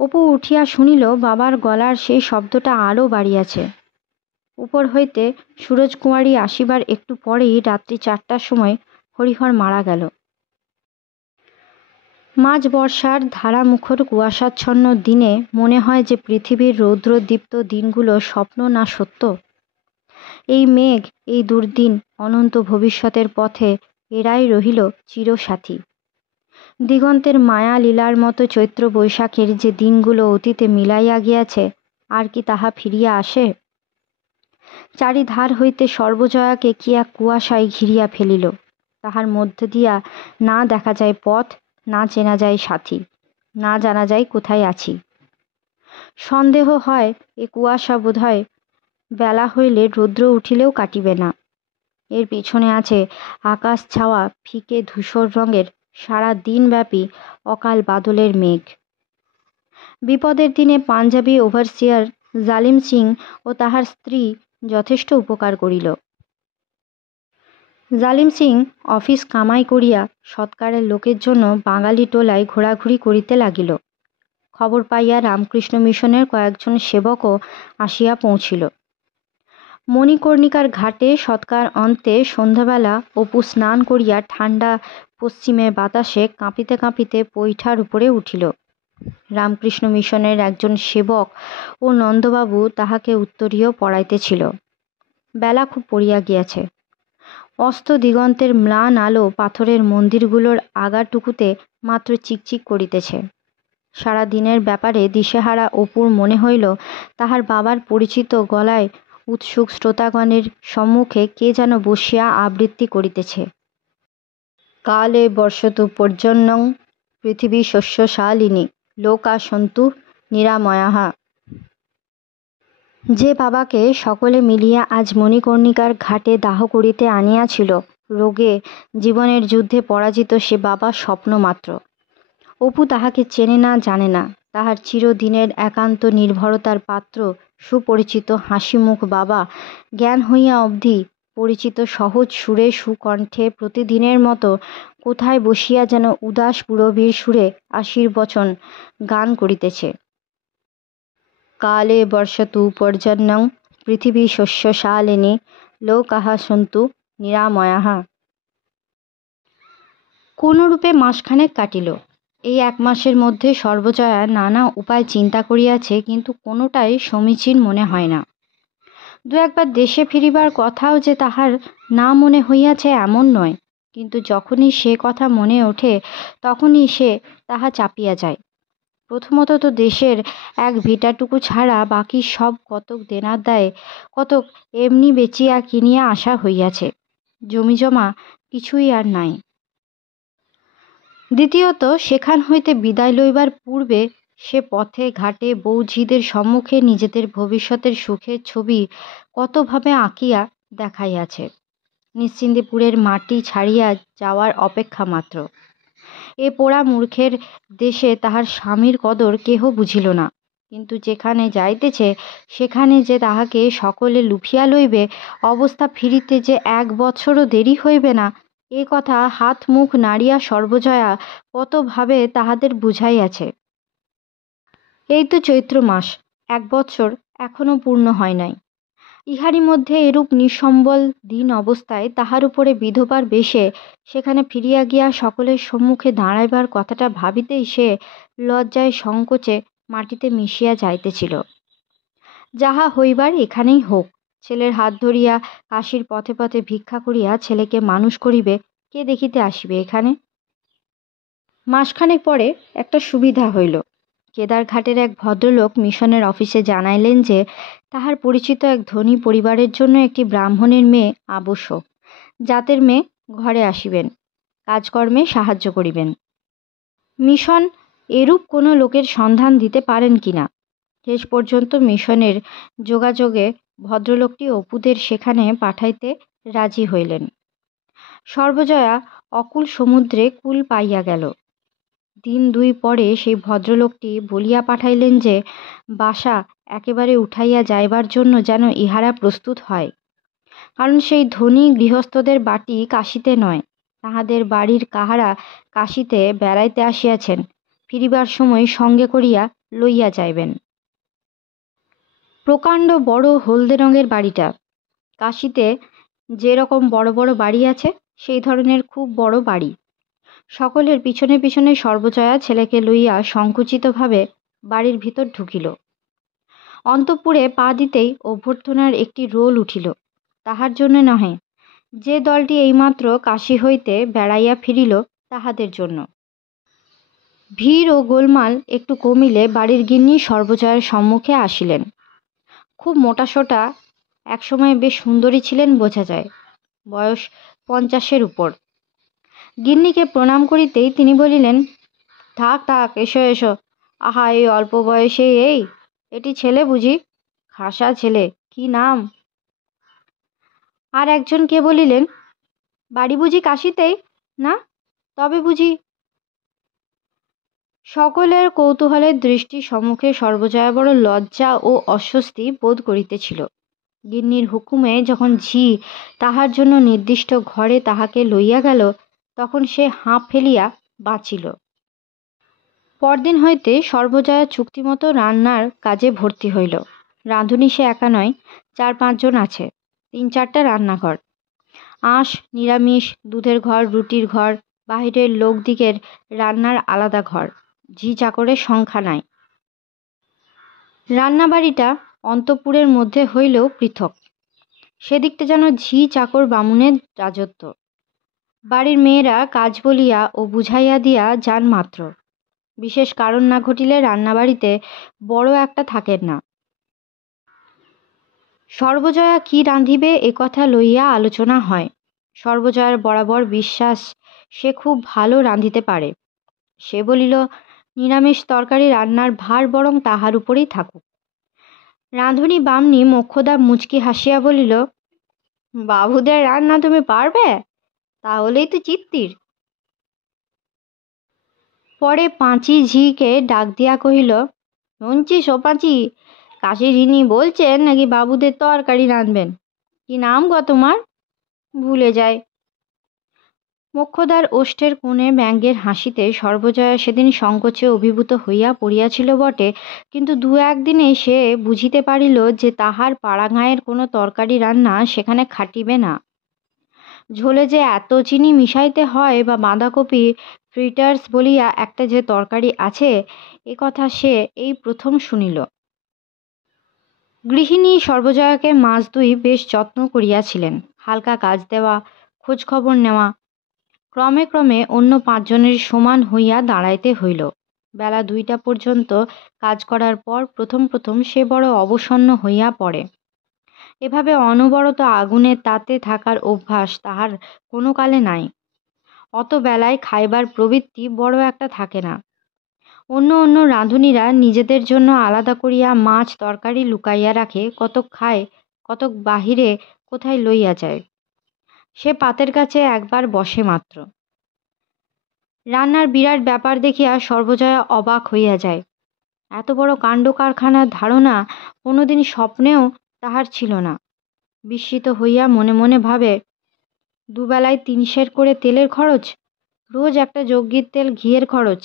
অপু উঠিয়া শুনিল বাবার গলার সেই শব্দটা আরও বাড়িয়াছে। উপর হইতে সুরজকুমারী আসিবার একটু পরেই রাত্রি 4টার সময় হরিহর মারা গেল। মাঝ বর্ষার ধারামুখর কুয়াশাচ্ছন্ন দিনে মনে হয় যে পৃথিবীর রৌদ্রদীপ্ত দিনগুলো স্বপ্ন না সত্য। এই মেঘ, এই দুর্দিন অনন্ত ভবিষ্যতের পথে এরাই রহিল চিরসাথী। দিগন্তের মায়া লীলার মতো চৈত্র বৈশাখের যে দিনগুলো অতীতে মিলাইয়া গিয়াছে, আর কি তাহা ফিরিয়া আসে? চারিধার হইতে সর্বজয়াকে কি এক কুয়াশায় ঘিরিয়া ফেলিল। তাহার মধ্যে দিয়া না দেখা যায় পথ, না চেনা যায় সাথী, না জানা যায় কোথায় আছি। সন্দেহ হয় এ কুয়াশা বোধহয় বেলা হইলে রৌদ্র উঠিলেও কাটিবে না। এর পিছনে আছে আকাশ ছাওয়া ফিকে ধূসর রঙের সারা দিনব্যাপী অকাল বাদলের মেঘ। বিপদের দিনে পাঞ্জাবি ওভারসিয়ার জালিম সিং ও তাহার স্ত্রী যথেষ্ট উপকার করিল। জালিম সিং অফিস কামাই করিয়া সৎকারের লোকের জন্য বাঙালি টোলায় ঘোরাঘুরি করিতে লাগিল। খবর পাইয়া রামকৃষ্ণ মিশনের কয়েকজন সেবকও আসিয়া পৌঁছিল। মণিকর্ণিকার ঘাটে সৎকার অন্তে সন্ধ্যাবেলা অপু স্নান করিয়া ঠান্ডা পশ্চিমে বাতাসে কাঁপিতে কাঁপিতে পৈঠার উপরে উঠিল। রামকৃষ্ণ মিশনের একজন সেবক ও নন্দবাবু তাহাকে উত্তরীয় পড়াইতেছিল। বেলা খুব পড়িয়া গিয়াছে। অস্ত দিগন্তের ম্লান আলো পাথরের মন্দিরগুলোর আগাটুকুতে মাত্র চিকচিক করিতেছে। সারা দিনের ব্যাপারে দিশেহারা অপুর মনে হইল তাহার বাবার পরিচিত গলায় উৎসুক শ্রোতাগণের সম্মুখে কে যেন বসিয়া আবৃত্তি করিতেছে। কালে বর্ষতু পর্জন্যং পৃথিবী শস্যশালিনী লোকা সন্তু নিরাময়াহা। যে বাবাকে সকলে মিলিয়া আজ মণিকর্ণিকার ঘাটে দাহ করিতে আনিয়াছিল, রোগে জীবনের যুদ্ধে পরাজিত সে বাবা স্বপ্ন মাত্র। অপু তাহাকে চেনে না, জানে না। তাহার চিরদিনের একান্ত নির্ভরতার পাত্র সুপরিচিত হাসিমুখ বাবা জ্ঞান হইয়া অবধি পরিচিত সহজ সুরে সুকণ্ঠে প্রতিদিনের মতো কোথায় বসিয়া যেন উদাস পুরবীর সুরে আশীর্বচন গান করিতেছে। কালে বর্ষতু পর্জন্যং পৃথিবী শস্যশালিনী লোকাঃ সন্তু নিরাময়াঃ। কোনরূপে মাসখানেক কাটিল। এই 1 মাসের মধ্যে সর্বজয়া নানা উপায় চিন্তা করিয়াছে, কিন্তু কোনোটাই সমীচীন মনে হয় না। 2-একবার দেশে ফিরিবার কথাও যে তাহার না মনে হইয়াছে এমন নয়। কিন্তু যখনই সে কথা মনে ওঠে তখনই সে তাহা চাপিয়া যায়। প্রথমত তো দেশের এক ভিটাটুকু ছাড়া বাকি সব কতক দেনার দায়ে কতক এমনি বেচিয়া কিনিয়া আসা হইয়াছে, জমিজমা কিছুই আর নাই। দ্বিতীয়ত সেখান হইতে বিদায় লইবার পূর্বে সে পথে ঘাটে বউ-ঝিদের সম্মুখে নিজেদের ভবিষ্যতের সুখের ছবি কতভাবে আঁকিয়া দেখাইয়াছে, নিশ্চিন্দিপুরের মাটি ছাড়িয়া যাওয়ার অপেক্ষা মাত্র। এ পোড়া মূর্খের দেশে তাহার স্বামীর কদর কেহ বুঝিল না, কিন্তু যেখানে যাইতেছে সেখানে যে তাহাকে সকলে লুফিয়া লইবে, অবস্থা ফিরিতে যে 1 বৎসরও দেরি হইবে না, এ কথা হাত মুখ নাড়িয়া সর্বজয়া কতভাবে তাহাদের বুঝাইয়াছে। এই তো চৈত্র মাস, 1 বৎসর এখনো পূর্ণ হয় নাই। ইহারই মধ্যে এরূপ নিঃসম্বল দীন অবস্থায় তাহার উপরে বিধবার বেশে সেখানে ফিরিয়া গিয়া সকলের সম্মুখে দাঁড়াইবার কথাটা ভাবিতেই সে লজ্জায় সংকোচে মাটিতে মিশিয়া যাইতেছিল। যাহা হইবার এখানেই হোক, ছেলের হাত ধরিয়া কাশীর পথে পথে ভিক্ষা করিয়া ছেলেকে মানুষ করিবে, কে দেখিতে আসিবে এখানে? মাসখানেক পরে একটা সুবিধা হইল। কেদারঘাটের এক ভদ্রলোক মিশনের অফিসে জানাইলেন যে তাহার পরিচিত এক ধনী পরিবারের জন্য একটি ব্রাহ্মণের মেয়ে আবশ্যক, জাতের মেয়ে ঘরে আসিবেন, কাজকর্মে সাহায্য করিবেন। মিশন এরূপ কোনো লোকের সন্ধান দিতে পারেন কিনা। শেষ পর্যন্ত মিশনের যোগাযোগে ভদ্রলোকটি অপুদের সেখানে পাঠাইতে রাজি হইলেন। সর্বজয়া অকুল সমুদ্রে কুল পাইয়া গেল। 1 2 পরে সেই ভদ্রলোকটি বলিয়া পাঠাইলেন যে বাসা একেবারে উঠাইয়া যাইবার জন্য যেন ইহারা প্রস্তুত হয়, কারণ সেই ধনী গৃহস্থদের বাটি কাশীতে নয়, তাহাদের বাড়ির কাহারা কাশীতে বেড়াইতে আসিয়াছেন, ফিরিবার সময় সঙ্গে করিয়া লইয়া যাইবেন। প্রকাণ্ড বড় হলদে রঙের বাড়িটা। কাশীতে যেরকম বড় বড় বাড়ি আছে সেই ধরনের খুব বড় বাড়ি। সকলের পিছনে পিছনে সর্বজয়া ছেলেকে লইয়া সংকুচিতভাবে বাড়ির ভিতর ঢুকিল। অন্তঃপুরে পা দিতেই অভ্যর্থনার একটি রোল উঠিল। তাহার জন্য নহে, যে দলটি এইমাত্র কাশী হইতে বেড়াইয়া ফিরিল তাহাদের জন্য। ভিড় ও গোলমাল একটু কমিলে বাড়ির গিন্নি সর্বজয়ার সম্মুখে আসিলেন। খুব মোটাসোটা, একসময় বেশ সুন্দরী ছিলেন বোঝা যায়, বয়স 50-এর উপর। গিন্নিকে প্রণাম করিতেই তিনি বলিলেন, থাক থাক, এসো এসো। আহা, এই অল্প বয়সে এটি ছেলে বুঝি? খাসা ছেলে, কি নাম? আর একজন কে বলিলেন, বাড়ি বুঝি কাশীতেই? না, তবে বুঝি? সকলের কৌতূহলের দৃষ্টি সম্মুখে সর্বজয়া বড় লজ্জা ও অস্বস্তি বোধ করিতেছিল। গিন্নির হুকুমে যখন ঝি তাহার জন্য নির্দিষ্ট ঘরে তাহাকে লইয়া গেল, তখন সে হাঁপ ফেলিয়া বাঁচিল। পরদিন হইতে সর্বজয়া চুক্তিমতো রান্নার কাজে ভর্তি হইল। রাঁধুনি সে একা নয়, 4-5 জন আছে, 3-4টা রান্নাঘর, আঁশ, নিরামিষ, দুধের ঘর, রুটির ঘর, বাহিরের লোকদিগের রান্নার আলাদা ঘর, ঝি চাকরের সংখ্যা নাই। রান্নাবাড়িটা অন্তঃপুরের মধ্যে হইলেও পৃথক, সেদিকটা যেন ঝি চাকর বামুনের রাজত্ব। বাড়ির মেয়েরা কাজ বলিয়া ও বুঝাইয়া দিয়া যান মাত্র, বিশেষ কারণ না ঘটিলে রান্নাবাড়িতে বড় একটা থাকেন না। সর্বজয়া কি রাঁধিবে এ কথা লইয়া আলোচনা হয়। সর্বজয়ার বরাবর বিশ্বাস সে খুব ভালো রাঁধিতে পারে। সে বলিল, নিরামিষ তরকারি রান্নার ভার বরং তাহার উপরেই থাকুক। রাঁধুনি বামনি মোক্ষদা মুচকি হাসিয়া বলিল, বাবুদের রান্না তুমি পারবে? তাহলেই তো চিত্তির। পরে পাঁচি ঝিকে ডাক দিয়া কহিল, শুনছিস ও পাঁচি, কাশীর ইনি বলছেন নাকি বাবুদের তরকারি রাঁধবেন? কি নাম গো তোমার? ভুলে যায়। মোক্ষদার ওষ্ঠের কোণে ব্যঙ্গের হাসিতে সর্বজয়া সেদিন সংকোচে অভিভূত হইয়া পড়িয়াছিল বটে, কিন্তু 2-1 দিনে সে বুঝিতে পারিল যে তাহার পাড়াগাঁয়ের কোনো তরকারি রান্না সেখানে খাটিবে না। ঝোলে যে এত চিনি মিশাইতে হয় বা বাঁধাকপি ফ্রিটার্স বলিয়া একটা যে তরকারি আছে, এ কথা সে এই প্রথম শুনিল। গৃহিণী সর্বজয়াকে মাস 2 বেশ যত্ন করিয়াছিলেন, হালকা কাজ দেওয়া, খোঁজখবর নেওয়া। ক্রমে ক্রমে অন্য 5 জনের সমান হইয়া দাঁড়াইতে হইল। বেলা 2টা পর্যন্ত কাজ করার পর প্রথম প্রথম সে বড় অবসন্ন হইয়া পড়ে। এভাবে অনবরত আগুনের তাতে থাকার অভ্যাস তাহার কোনো কালে নাই। অত বেলায় খাইবার প্রবৃত্তি বড় একটা থাকে না। অন্য অন্য রাঁধুনিরা নিজেদের জন্য আলাদা করিয়া মাছ তরকারি লুকাইয়া রাখে, কতক খায়, কতক বাহিরে কোথায় লইয়া যায়। সে পাতের কাছে একবার বসে মাত্র। রান্নার বিরাট ব্যাপার দেখিয়া সর্বজয়া অবাক হইয়া যায়। এত বড় কাণ্ড কারখানার ধারণা কোনোদিন স্বপ্নেও তাহার ছিল না। বিস্মিত হইয়া মনে মনে ভাবে, দুবেলায় 3 সের করে তেলের খরচ, রোজ একটা যজ্ঞির তেল ঘিয়ের খরচ।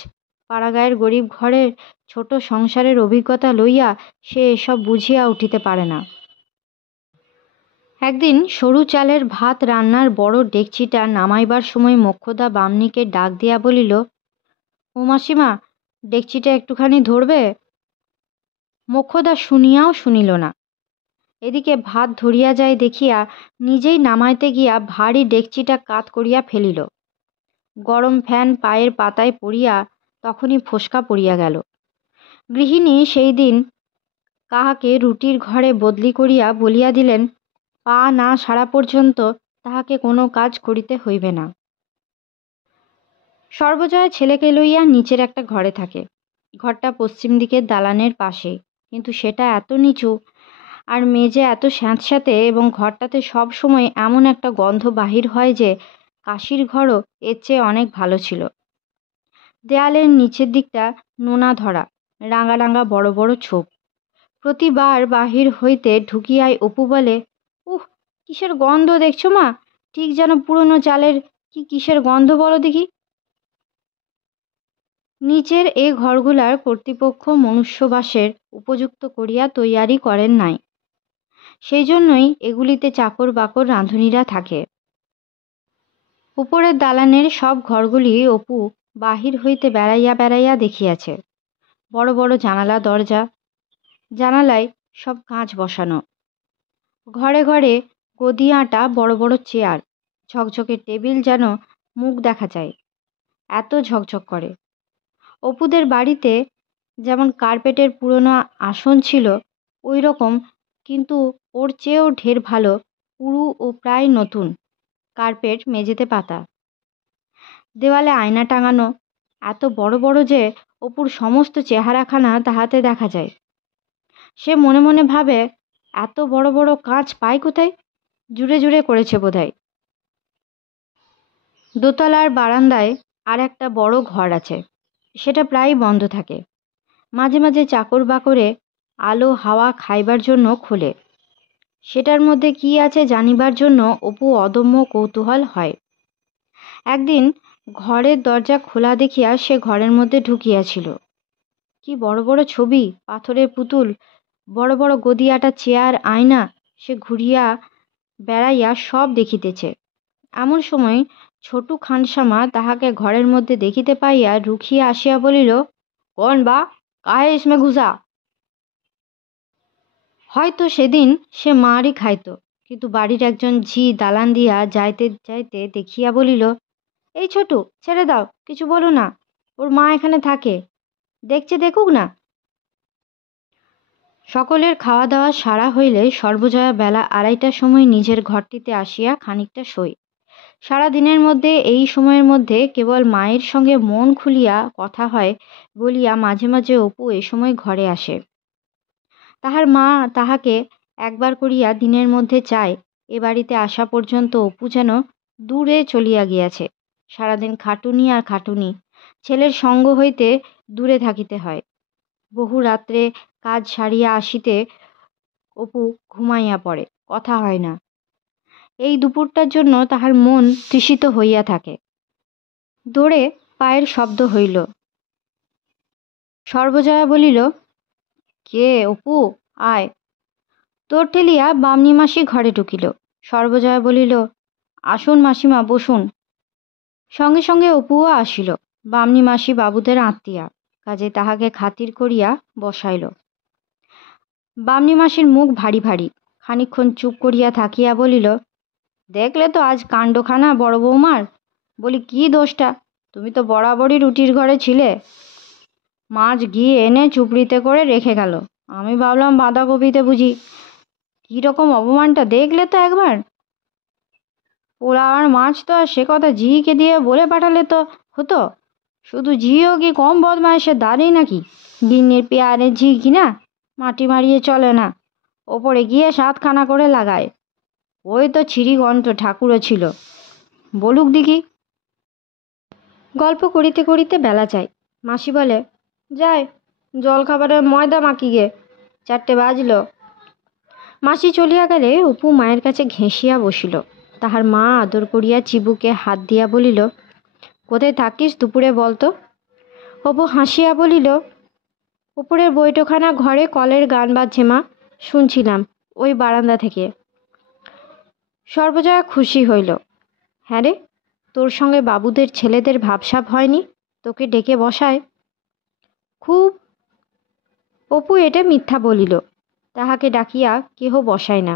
পাড়াগাঁয়ের গরিব ঘরের ছোট সংসারের অভিজ্ঞতা লইয়া সে এসব বুঝিয়া উঠিতে পারে না। একদিন সরু চালের ভাত রান্নার বড় ডেকচিটা নামাইবার সময় মোক্ষদা বামনিকে ডাক দিয়া বলিল, ও মাসিমা, ডেকচিটা একটুখানি ধরবে? মোক্ষদা শুনিয়াও শুনিল না। এদিকে ভাত ধরিয়া যায় দেখিয়া নিজেই নামাইতে গিয়া ভারী ডেকচিটা কাত করিয়া ফেলিল। গরম ফ্যান পায়ের পাতায় পড়িয়া তখনই ফোসকা পড়িয়া গেল। গৃহিণী সেই দিন কাহাকে রুটির ঘরে বদলি করিয়া বলিয়া দিলেন, পা না সারা পর্যন্ত তাহাকে কোনো কাজ করিতে হইবে না। সর্বজয়া ছেলেকে লইয়া নিচের একটা ঘরে থাকে। ঘরটা পশ্চিম দিকের দালানের পাশে, কিন্তু সেটা এত নিচু আর মেঝে এত স্যাঁতস্যাঁতে এবং ঘরটাতে সব সময় এমন একটা গন্ধ বাহির হয় যে কাশির ঘরও এর চেয়ে অনেক ভালো ছিল। দেয়ালের নিচের দিকটা নোনা ধরা, রাঙা রাঙা বড় বড় ছোপ। প্রতিবার বাহির হইতে ঢুকিয়াই অপু বলে, উহ, কিসের গন্ধ দেখছো মা? ঠিক যেন পুরনো চালের কিসের গন্ধ বলো দেখি। নিচের এ ঘরগুলার কর্তৃপক্ষ মনুষ্যবাসের উপযুক্ত করিয়া তৈয়ারি করেন নাই। সেই জন্যই এগুলিতে চাকর বাকর রাঁধুনিরা থাকে। উপরের দালানের সব ঘরগুলি অপু বাহির হইতে বেড়াইয়া বেড়াইয়া দেখিয়াছে। বড় বড় জানালা দরজা, জানালায় সব কাঁচ বসানো। ঘরে ঘরে গদি আঁটা বড় বড় চেয়ার, ঝকঝকে টেবিল, যেন মুখ দেখা যায়, এত ঝকঝক করে। অপুদের বাড়িতে যেমন কার্পেটের পুরনো আসন ছিল ওই রকম, কিন্তু ওর চেয়েও ঢের ভালো, পুরু ও প্রায় নতুন কার্পেট মেঝেতে পাতা। দেওয়ালে আয়না টাঙানো, এত বড় বড় যে অপুর সমস্ত চেহারাখানা তাহাতে দেখা যায়। সে মনে মনে ভাবে, এত বড় বড় কাঁচ পায় কোথায়? জুড়ে জুড়ে করেছে বোধহয়। দোতলার বারান্দায় আর একটা বড় ঘর আছে, সেটা প্রায় বন্ধ থাকে। মাঝে মাঝে চাকর বাকরে আলো হাওয়া খাইবার জন্য খোলে। সেটার মধ্যে কি আছে জানিবার জন্য অপু অদম্য কৌতূহল হয়। একদিন ঘরের দরজা খোলা দেখিয়া সে ঘরের মধ্যে ঢুকিয়াছিল। কি বড় বড় ছবি, পাথরের পুতুল, বড় বড় গদি আটা চেয়ার, আয়না, সে ঘুরিয়া বেড়াইয়া সব দেখিতেছে। এমন সময় ছোটু খানসামা তাহাকে ঘরের মধ্যে দেখিতে পাইয়া রুখিয়া আসিয়া বলিল, কোন বা, কাহে ইসমে ঘুষা? হয়তো সেদিন সে মারই খাইত, কিন্তু বাড়ির একজন ঝি দালান দিয়া যাইতে যাইতে দেখিয়া বলিল, এই ছোটু, ছেড়ে দাও, কিছু বলো না, ওর মা এখানে থাকে, দেখছে দেখুক না। সকলের খাওয়া দাওয়া সারা হইলে সর্বজয়া বেলা 2:30টার সময় নিজের ঘরটিতে আসিয়া খানিকটা শোয়। সারা দিনের মধ্যে এই সময়ের মধ্যে কেবল মায়ের সঙ্গে মন খুলিয়া কথা হয় বলিয়া মাঝে মাঝে অপু এ সময় ঘরে আসে। তাহার মা তাহাকে একবার করিয়া দিনের মধ্যে চায়, এ বাড়িতে আসা পর্যন্ত অপু যেন দূরে চলিয়া গিয়াছে। সারাদিন খাটুনি আর খাটুনি, ছেলের সঙ্গ হইতে দূরে থাকিতে হয়। বহু রাত্রে কাজ সারিয়া আসিতে অপু ঘুমাইয়া পড়ে, কথা হয় না। এই দুপুরটার জন্য তাহার মন তৃষিত হইয়া থাকে। দৌড়ে পায়ের শব্দ হইল। সর্বজয়া বলিল, কে অপু, আয়। তোর ঠেলিয়া বামনি মাসি ঘরে ঢুকিল। সর্বজয়া বলিল, আসুন মাসিমা, বসুন। সঙ্গে সঙ্গে অপুও আসিল। বামনি মাসি বাবুদের আত্মীয়া, কাজে তাহাকে খাতির করিয়া বসাইল। বামনি মাসির মুখ ভারী ভারী, খানিকক্ষণ চুপ করিয়া থাকিয়া বলিল, দেখলে তো আজ কাণ্ডখানা বড় বৌমার, বলি, কী দোষটা? তুমি তো বরাবরই রুটির ঘরে ছিলে। মাছ গিয়ে এনে চুপড়িতে করে রেখে গেল। আমি ভাবলাম বাঁধাকপিতে বুঝি। কীরকম অপমানটা দেখলে তো একবার। পোড়া আর মাছ তো আর সে কথা ঝিকে দিয়ে বলে পাঠালে তো হতো। শুধু ঝিও কি কম বদমাইশের দাঁড়িয়ে নাকি? গিন্নির পেয়ারের ঝি কিনা মাটি মারিয়ে চলে না, ওপরে গিয়ে সাতখানা করে লাগায়। ওই তো ছিঁড়িঘণ্ট ঠাকুরও ছিল। বলুক দেখি। গল্প করিতে করিতে বেলা যায়। মাসি বলে, যাই জলখাবারের ময়দা মাখি গে, 4টে বাজল। মাসি চলিয়া গেলে অপু মায়ের কাছে ঘেঁষিয়া বসিল। তাহার মা আদর করিয়া চিবুকে হাত দিয়া বলিল, কোথায় থাকিস দুপুরে বলতো? অপু হাসিয়া বলিল, উপরের বৈঠকখানা ঘরে কলের গান বাজছে মা, শুনছিলাম ওই বারান্দা থেকে। সর্বজয়া খুশি হইল। হ্যাঁ রে, তোর সঙ্গে বাবুদের ছেলেদের ভাবসাব হয়নি? তোকে ডেকে বসায় খুব। অপু এটা মিথ্যা বলিল, তাহাকে ডাকিয়া কেহ বসায় না।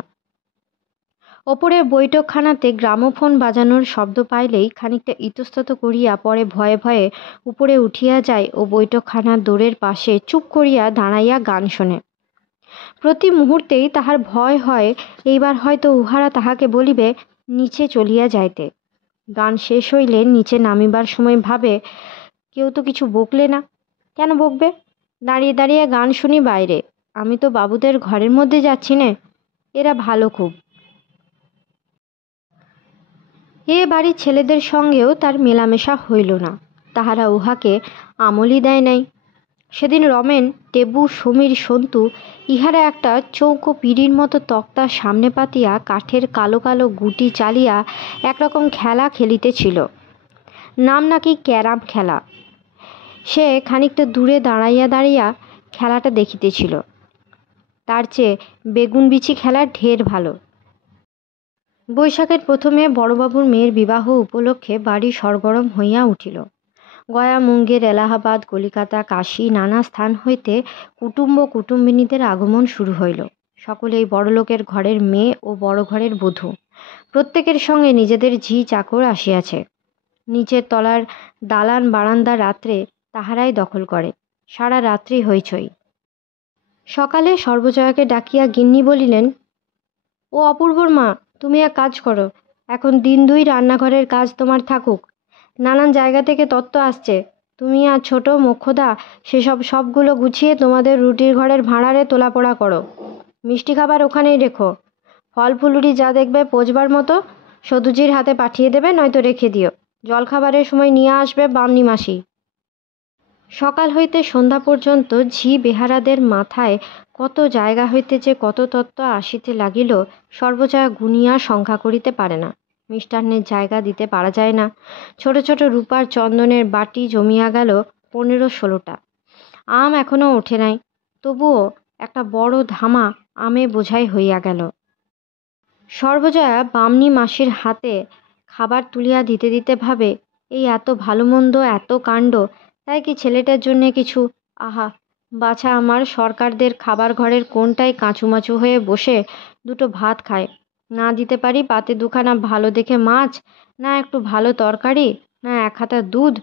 ওপরের বৈঠকখানাতে গ্রামোফোন বাজানোর শব্দ পাইলেই খানিকটা ইতস্তত করিয়া পরে ভয়ে ভয়ে উপরে উঠিয়া যায় ও বৈঠকখানার দোরের পাশে চুপ করিয়া দাঁড়াইয়া গান শোনে। প্রতি মুহূর্তেই তাহার ভয় হয় এইবার হয়তো উহারা তাহাকে বলিবে নিচে চলিয়া যাইতে। গান শেষ হইলে নিচে নামিবার সময় ভাবে, কেউ তো কিছু বকলে না, কেন বকবে? দাঁড়িয়ে দাঁড়িয়ে গান শুনি বাইরে, আমি তো বাবুদের ঘরের মধ্যে যাচ্ছি নে। এরা ভালো খুব। এ বাড়ির ছেলেদের সঙ্গেও তার মেলামেশা হইল না, তাহারা উহাকে আমলই দেয় নাই। সেদিন রমেন, টেবু, সমীর, সন্তু ইহারা একটা চৌকো পিঁড়ির মতো তক্তার সামনে পাতিয়া কাঠের কালো কালো গুটি চালিয়া একরকম খেলা খেলিতেছিল। নাম নাকি ক্যারাম খেলা। সে খানিকটা দূরে দাঁড়াইয়া দাঁড়াইয়া খেলাটা দেখিতেছিল। তার চেয়ে বেগুন বিচি খেলা ঢের ভালো। বৈশাখের প্রথমে বড়বাবুর মেয়ের বিবাহ উপলক্ষে বাড়ি সরগরম হইয়া উঠিল। গয়া, মুঙ্গের, এলাহাবাদ, কলিকাতা, কাশী নানা স্থান হইতে কুটুম্ব কুটুম্বিনীদের আগমন শুরু হইল। সকলেই বড়লোকের ঘরের মেয়ে ও বড় ঘরের বধূ। প্রত্যেকের সঙ্গে নিজেদের ঝি চাকর আসিয়াছে। নিচের তলার দালান বারান্দা রাত্রে তাহারাই দখল করে। সারা রাত্রি হইচই। সকালে সর্বজয়াকে ডাকিয়া গিন্নি বলিলেন, ও অপূর্বর মা, তুমি এক কাজ করো, এখন দিন 2 রান্নাঘরের কাজ তোমার থাকুক। নানান জায়গা থেকে তত্ত্ব আসছে, তুমি আর ছোট মোক্ষদা সেসব সবগুলো গুছিয়ে তোমাদের রুটির ঘরের ভাঁড়ারে তোলাপোড়া করো। মিষ্টি খাবার ওখানেই রেখো। ফল ফুলুরি যা দেখবে পচবার মতো সদুজির হাতে পাঠিয়ে দেবে, নয়তো রেখে দিও। জলখাবারের সময় নিয়ে আসবে বামনি মাসি। সকাল হইতে সন্ধ্যা পর্যন্ত ঝি বেহারাদের মাথায় কত জায়গা হইতে যে কত তত্ত্ব আসিতে লাগিল, সর্বজয়া গুনিয়া সংখ্যা করিতে পারে না। মিষ্টান্নের জায়গা দিতে পারা যায় না। ছোট ছোট রূপার চন্দনের বাটি জমিয়া গেল 15-16টা। আম এখনও ওঠে নাই, তবুও একটা বড় ধামা আমে বোঝাই হইয়া গেল। সর্বজয়া বামনি মাসির হাতে খাবার তুলিয়া দিতে দিতে ভাবে, এই এত ভালো মন্দ, এত কাণ্ড, তাই কি ছেলেটার জন্যে কিছু? আহা, বাছা আমার সরকারদের খাবার ঘরের কোনটায় কাঁচুমাচু হয়ে বসে দুটো ভাত খায়। না দিতে পারি পাতে 2খানা ভালো দেখে মাছ, না একটু ভালো তরকারি, না 1 হাতা দুধ,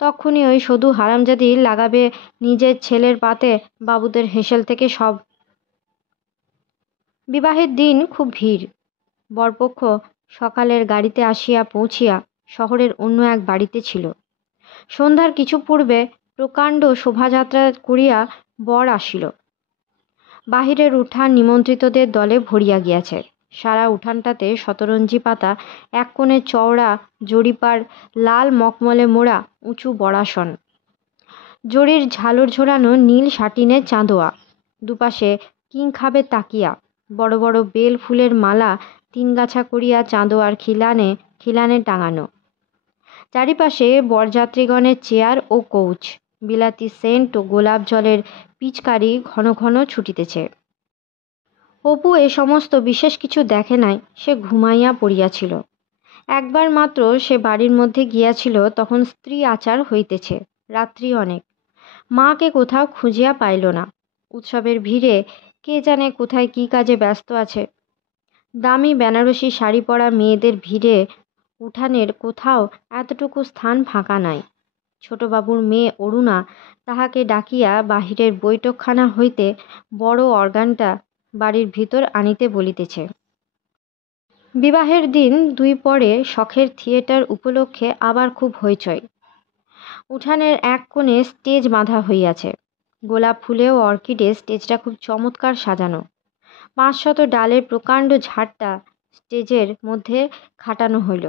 তখনই ওই শুধু হারামজাদি লাগাবে নিজের ছেলের পাতে বাবুদের হেসেল থেকে সব। বিবাহের দিন খুব ভিড়। বরপক্ষ সকালের গাড়িতে আসিয়া পৌঁছিয়া শহরের অন্য এক বাড়িতে ছিল। সন্ধ্যার কিছু পূর্বে প্রকাণ্ড শোভাযাত্রা করিয়া বর আসিল। বাহিরের উঠান নিমন্ত্রিতদের দলে ভরিয়া গিয়াছে। সারা উঠানটাতে শতরঞ্জি পাতা, এক কোণে চওড়া জরিপার লাল মকমলে মোড়া উঁচু বড়াসন, জরির ঝালর ঝোলানো নীল সাটিনের চাঁদোয়া, দুপাশে কিংখাবের তাকিয়া, বড় বড় বেল ফুলের মালা 3 গাছা করিয়া চাঁদোয়ার খিলানে খিলানে টাঙানো। চারিপাশে বরযাত্রীগণের চেয়ার ও কৌচ, বিলাতি সেন্ট ও গোলাপ জলের পিচকারি ঘন ঘন ছুটিতেছে। অপু এ সমস্ত বিশেষ কিছু দেখে নাই, সে ঘুমাইয়া পড়িয়াছিল। একবার মাত্র সে বাড়ির মধ্যে গিয়াছিল, তখন স্ত্রী আচার হইতেছে, রাত্রি অনেক। মাকে কোথাও খুঁজিয়া পাইল না। উৎসবের ভিড়ে কে জানে কোথায় কী কাজে ব্যস্ত আছে। দামি বেনারসি শাড়ি পরা মেয়েদের ভিড়ে উঠানের কোথাও এতটুকু স্থান ফাঁকা নাই। ছোটবাবুর মেয়ে অরুণা তাহাকে ডাকিয়া বাহিরের বৈঠকখানা হইতে বড় অর্গানটা বাড়ির ভিতর আনিতে বলিতেছে। বিবাহের দিন 2 পরে শখের থিয়েটার উপলক্ষে আবার খুব হইচই। উঠানের এক কোণে স্টেজ বাঁধা হইয়াছে। গোলাপ ফুলে ও অর্কিডে স্টেজটা খুব চমৎকার সাজানো। 500 ডালের প্রকাণ্ড ঝাড়টা স্টেজের মধ্যে খাটানো হইল।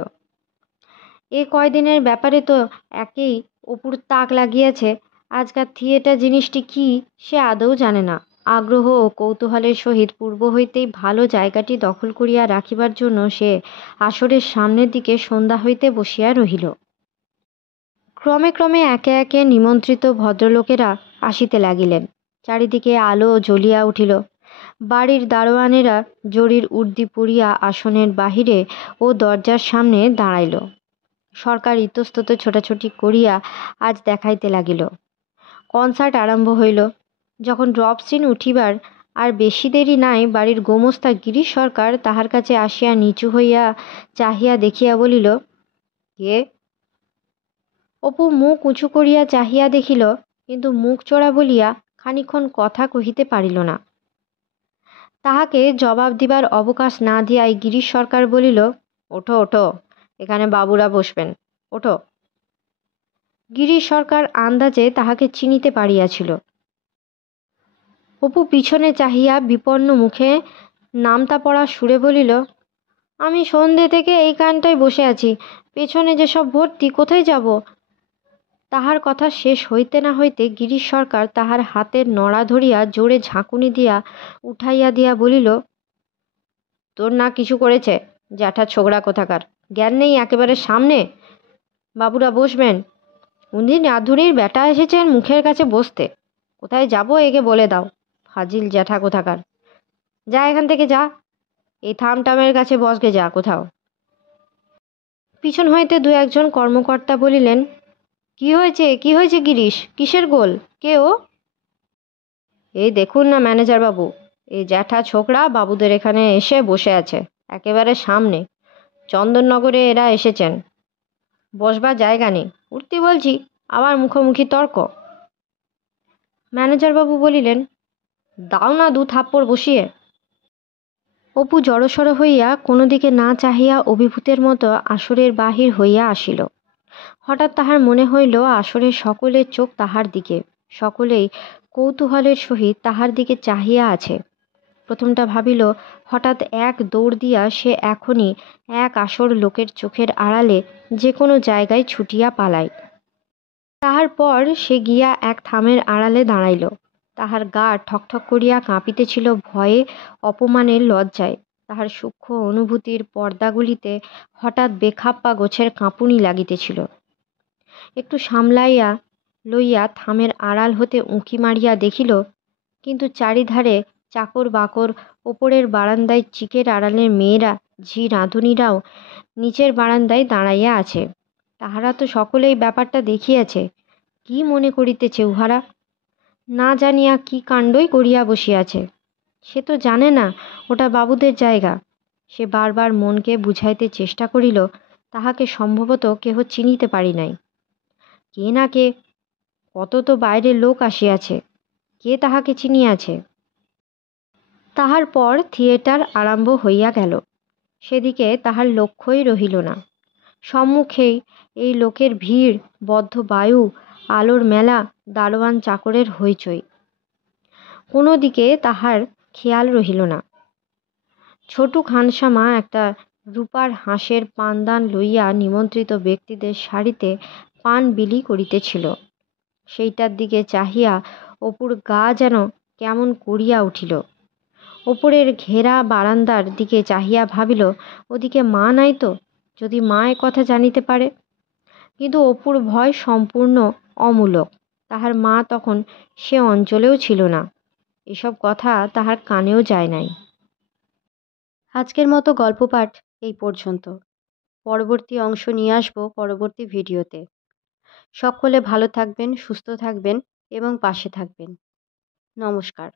এ কয়দিনের ব্যাপারে তো একেই অপুর তাক লাগিয়াছে। আজকাল থিয়েটার জিনিসটি কি সে আদৌ জানে না। আগ্রহ ও কৌতূহলের সহিত পূর্ব হইতেই ভালো জায়গাটি দখল করিয়া রাখিবার জন্য সে আসরের সামনের দিকে সন্ধ্যা হইতে বসিয়া রহিল। ক্রমে ক্রমে একে একে নিমন্ত্রিত ভদ্রলোকেরা আসিতে লাগিলেন। চারিদিকে আলো জ্বলিয়া উঠিল। বাড়ির দারোয়ানেরা জরির উর্দি পরিয়া আসনের বাহিরে ও দরজার সামনে দাঁড়াইল। সরকার ইতস্তত ছোটাছুটি করিয়া আজ দেখাইতে লাগিল। কনসার্ট আরম্ভ হইল। যখন ড্রপ সিন উঠিবার আর বেশি দেরি নাই, বাড়ির গোমস্তা গিরিশ সরকার তাহার কাছে আসিয়া নিচু হইয়া চাহিয়া দেখিয়া বলিল, কে? অপু মুখ উঁচু করিয়া চাহিয়া দেখিল, কিন্তু মুখ চোরা বলিয়া খানিক্ষণ কথা কহিতে পারিল না। তাহাকে জবাব দিবার অবকাশ না দিয়াই গিরিশ সরকার বলিল, ওঠো ওঠো, এখানে বাবুরা বসবেন, ওঠো। গিরিশ সরকার আন্দাজে তাহাকে চিনিতে পারিয়াছিল। অপু পিছনে চাহিয়া বিপন্ন মুখে নামতা পড়া সুরে বলিল, আমি সন্ধে থেকে এইখানটায় বসে আছি, পেছনে যেসব ভর্তি, কোথায় যাব? তাহার কথা শেষ হইতে না হইতে গিরিশ সরকার তাহার হাতের নড়া ধরিয়া জোরে ঝাঁকুনি দিয়া উঠাইয়া দিয়া বলিল, তোর না কিছু করেছে, জ্যাঠা ছোকরা কোথাকার, জ্ঞান নেই একেবারে সামনে। বাবুরা বসবেন। উনি রাঁধুনির বেটা এসেছেন মুখের কাছে বসতে। কোথায় যাব একে বলে দাও, ফাজিল জ্যাঠা কোথাকার। যা এখান থেকে যা, এই থামটামের কাছে বসকে যা কোথাও। পিছন হইতে 2-1 কর্মকর্তা বলিলেন, কি হয়েছে, কি হয়েছে গিরিশ, কিসের গোল, কে ও? এই দেখুন না ম্যানেজার বাবু, এই জ্যাঠা ছোকরা বাবুদের এখানে এসে বসে আছে, একেবারে সামনে। চন্দননগরে এরা এসেছেন, বসবার জায়গা নেই, উঠতে বলছি, আবার মুখোমুখি তর্ক। ম্যানেজার বাবু বলিলেন, দাও না 2 থাপ্পড় বসিয়ে। অপু জড়সড় হইয়া কোনো দিকে না চাহিয়া অভিভূতের মতো আসরের বাহির হইয়া আসিল। হঠাৎ তাহার মনে হইল আসরের সকলের চোখ তাহার দিকে, সকলেই কৌতূহলের সহিত তাহার দিকে চাহিয়া আছে। প্রথমটা ভাবিল হঠাৎ এক দৌড় দিয়া সে এখনই এক আসর লোকের চোখের আড়ালে যে কোনো জায়গায় ছুটিয়া পালায়। তাহার পর সে গিয়া এক থামের আড়ালে দাঁড়াইল। তাহার গা ঠকঠক করিয়া কাঁপিতেছিল ভয়ে, অপমানে, লজ্জায়। তাহার সূক্ষ্ম অনুভূতির পর্দাগুলিতে হঠাৎ বেখাপ্পা গোছের কাঁপুনি লাগিতেছিল। একটু সামলাইয়া লইয়া থামের আড়াল হতে উঁকি মারিয়া দেখিল, কিন্তু চারিধারে চাকর বাকর, ওপরের বারান্দায় চিকের আড়ালের মেয়েরা, ঝি রাঁধুনিরাও নিচের বারান্দায় দাঁড়াইয়া আছে। তাহারা তো সকলেই ব্যাপারটা দেখিয়াছে। কি মনে করিতেছে উহারা? না জানিয়া কি কাণ্ডই করিয়া বসিয়াছে। সে তো জানে না ওটা বাবুদের জায়গা। সে বারবার মনকে বুঝাইতে চেষ্টা করিল, তাহাকে সম্ভবত কেহ চিনিতে পারি নাই। কে না কে, কত তো বাইরের লোক আসিয়াছে, কে তাহাকে চিনিয়াছে। তাহার পর থিয়েটার আরম্ভ হইয়া গেল। সেদিকে তাহার লক্ষ্যই রহিল না। সম্মুখেই এই লোকের ভিড়, বদ্ধ বায়ু, আলোর মেলা, দারোয়ান চাকরের হইচই। কোনো দিকে তাহার খেয়াল রহিল না। ছোটু খানসামা একটা রূপার হাঁসের পানদান লইয়া নিমন্ত্রিত ব্যক্তিদের সারিতে পান বিলি করিতেছিল। সেইটার দিকে চাহিয়া অপুর গা যেন কেমন করিয়া উঠিল। ওপরের ঘেরা বারান্দার দিকে চাহিয়া ভাবিল, ওদিকে মা নাই তো, যদি মা এ কথা জানিতে পারে। কিন্তু অপুর ভয় সম্পূর্ণ অমূলক। তাহার মা তখন সে অঞ্চলেও ছিল না। এসব কথা তাহার কানেও যায় নাই। আজকের মতো গল্প পাঠ এই পর্যন্ত। পরবর্তী অংশ নিয়ে আসবো পরবর্তী ভিডিওতে। সকলে ভালো থাকবেন, সুস্থ থাকবেন এবং পাশে থাকবেন। নমস্কার।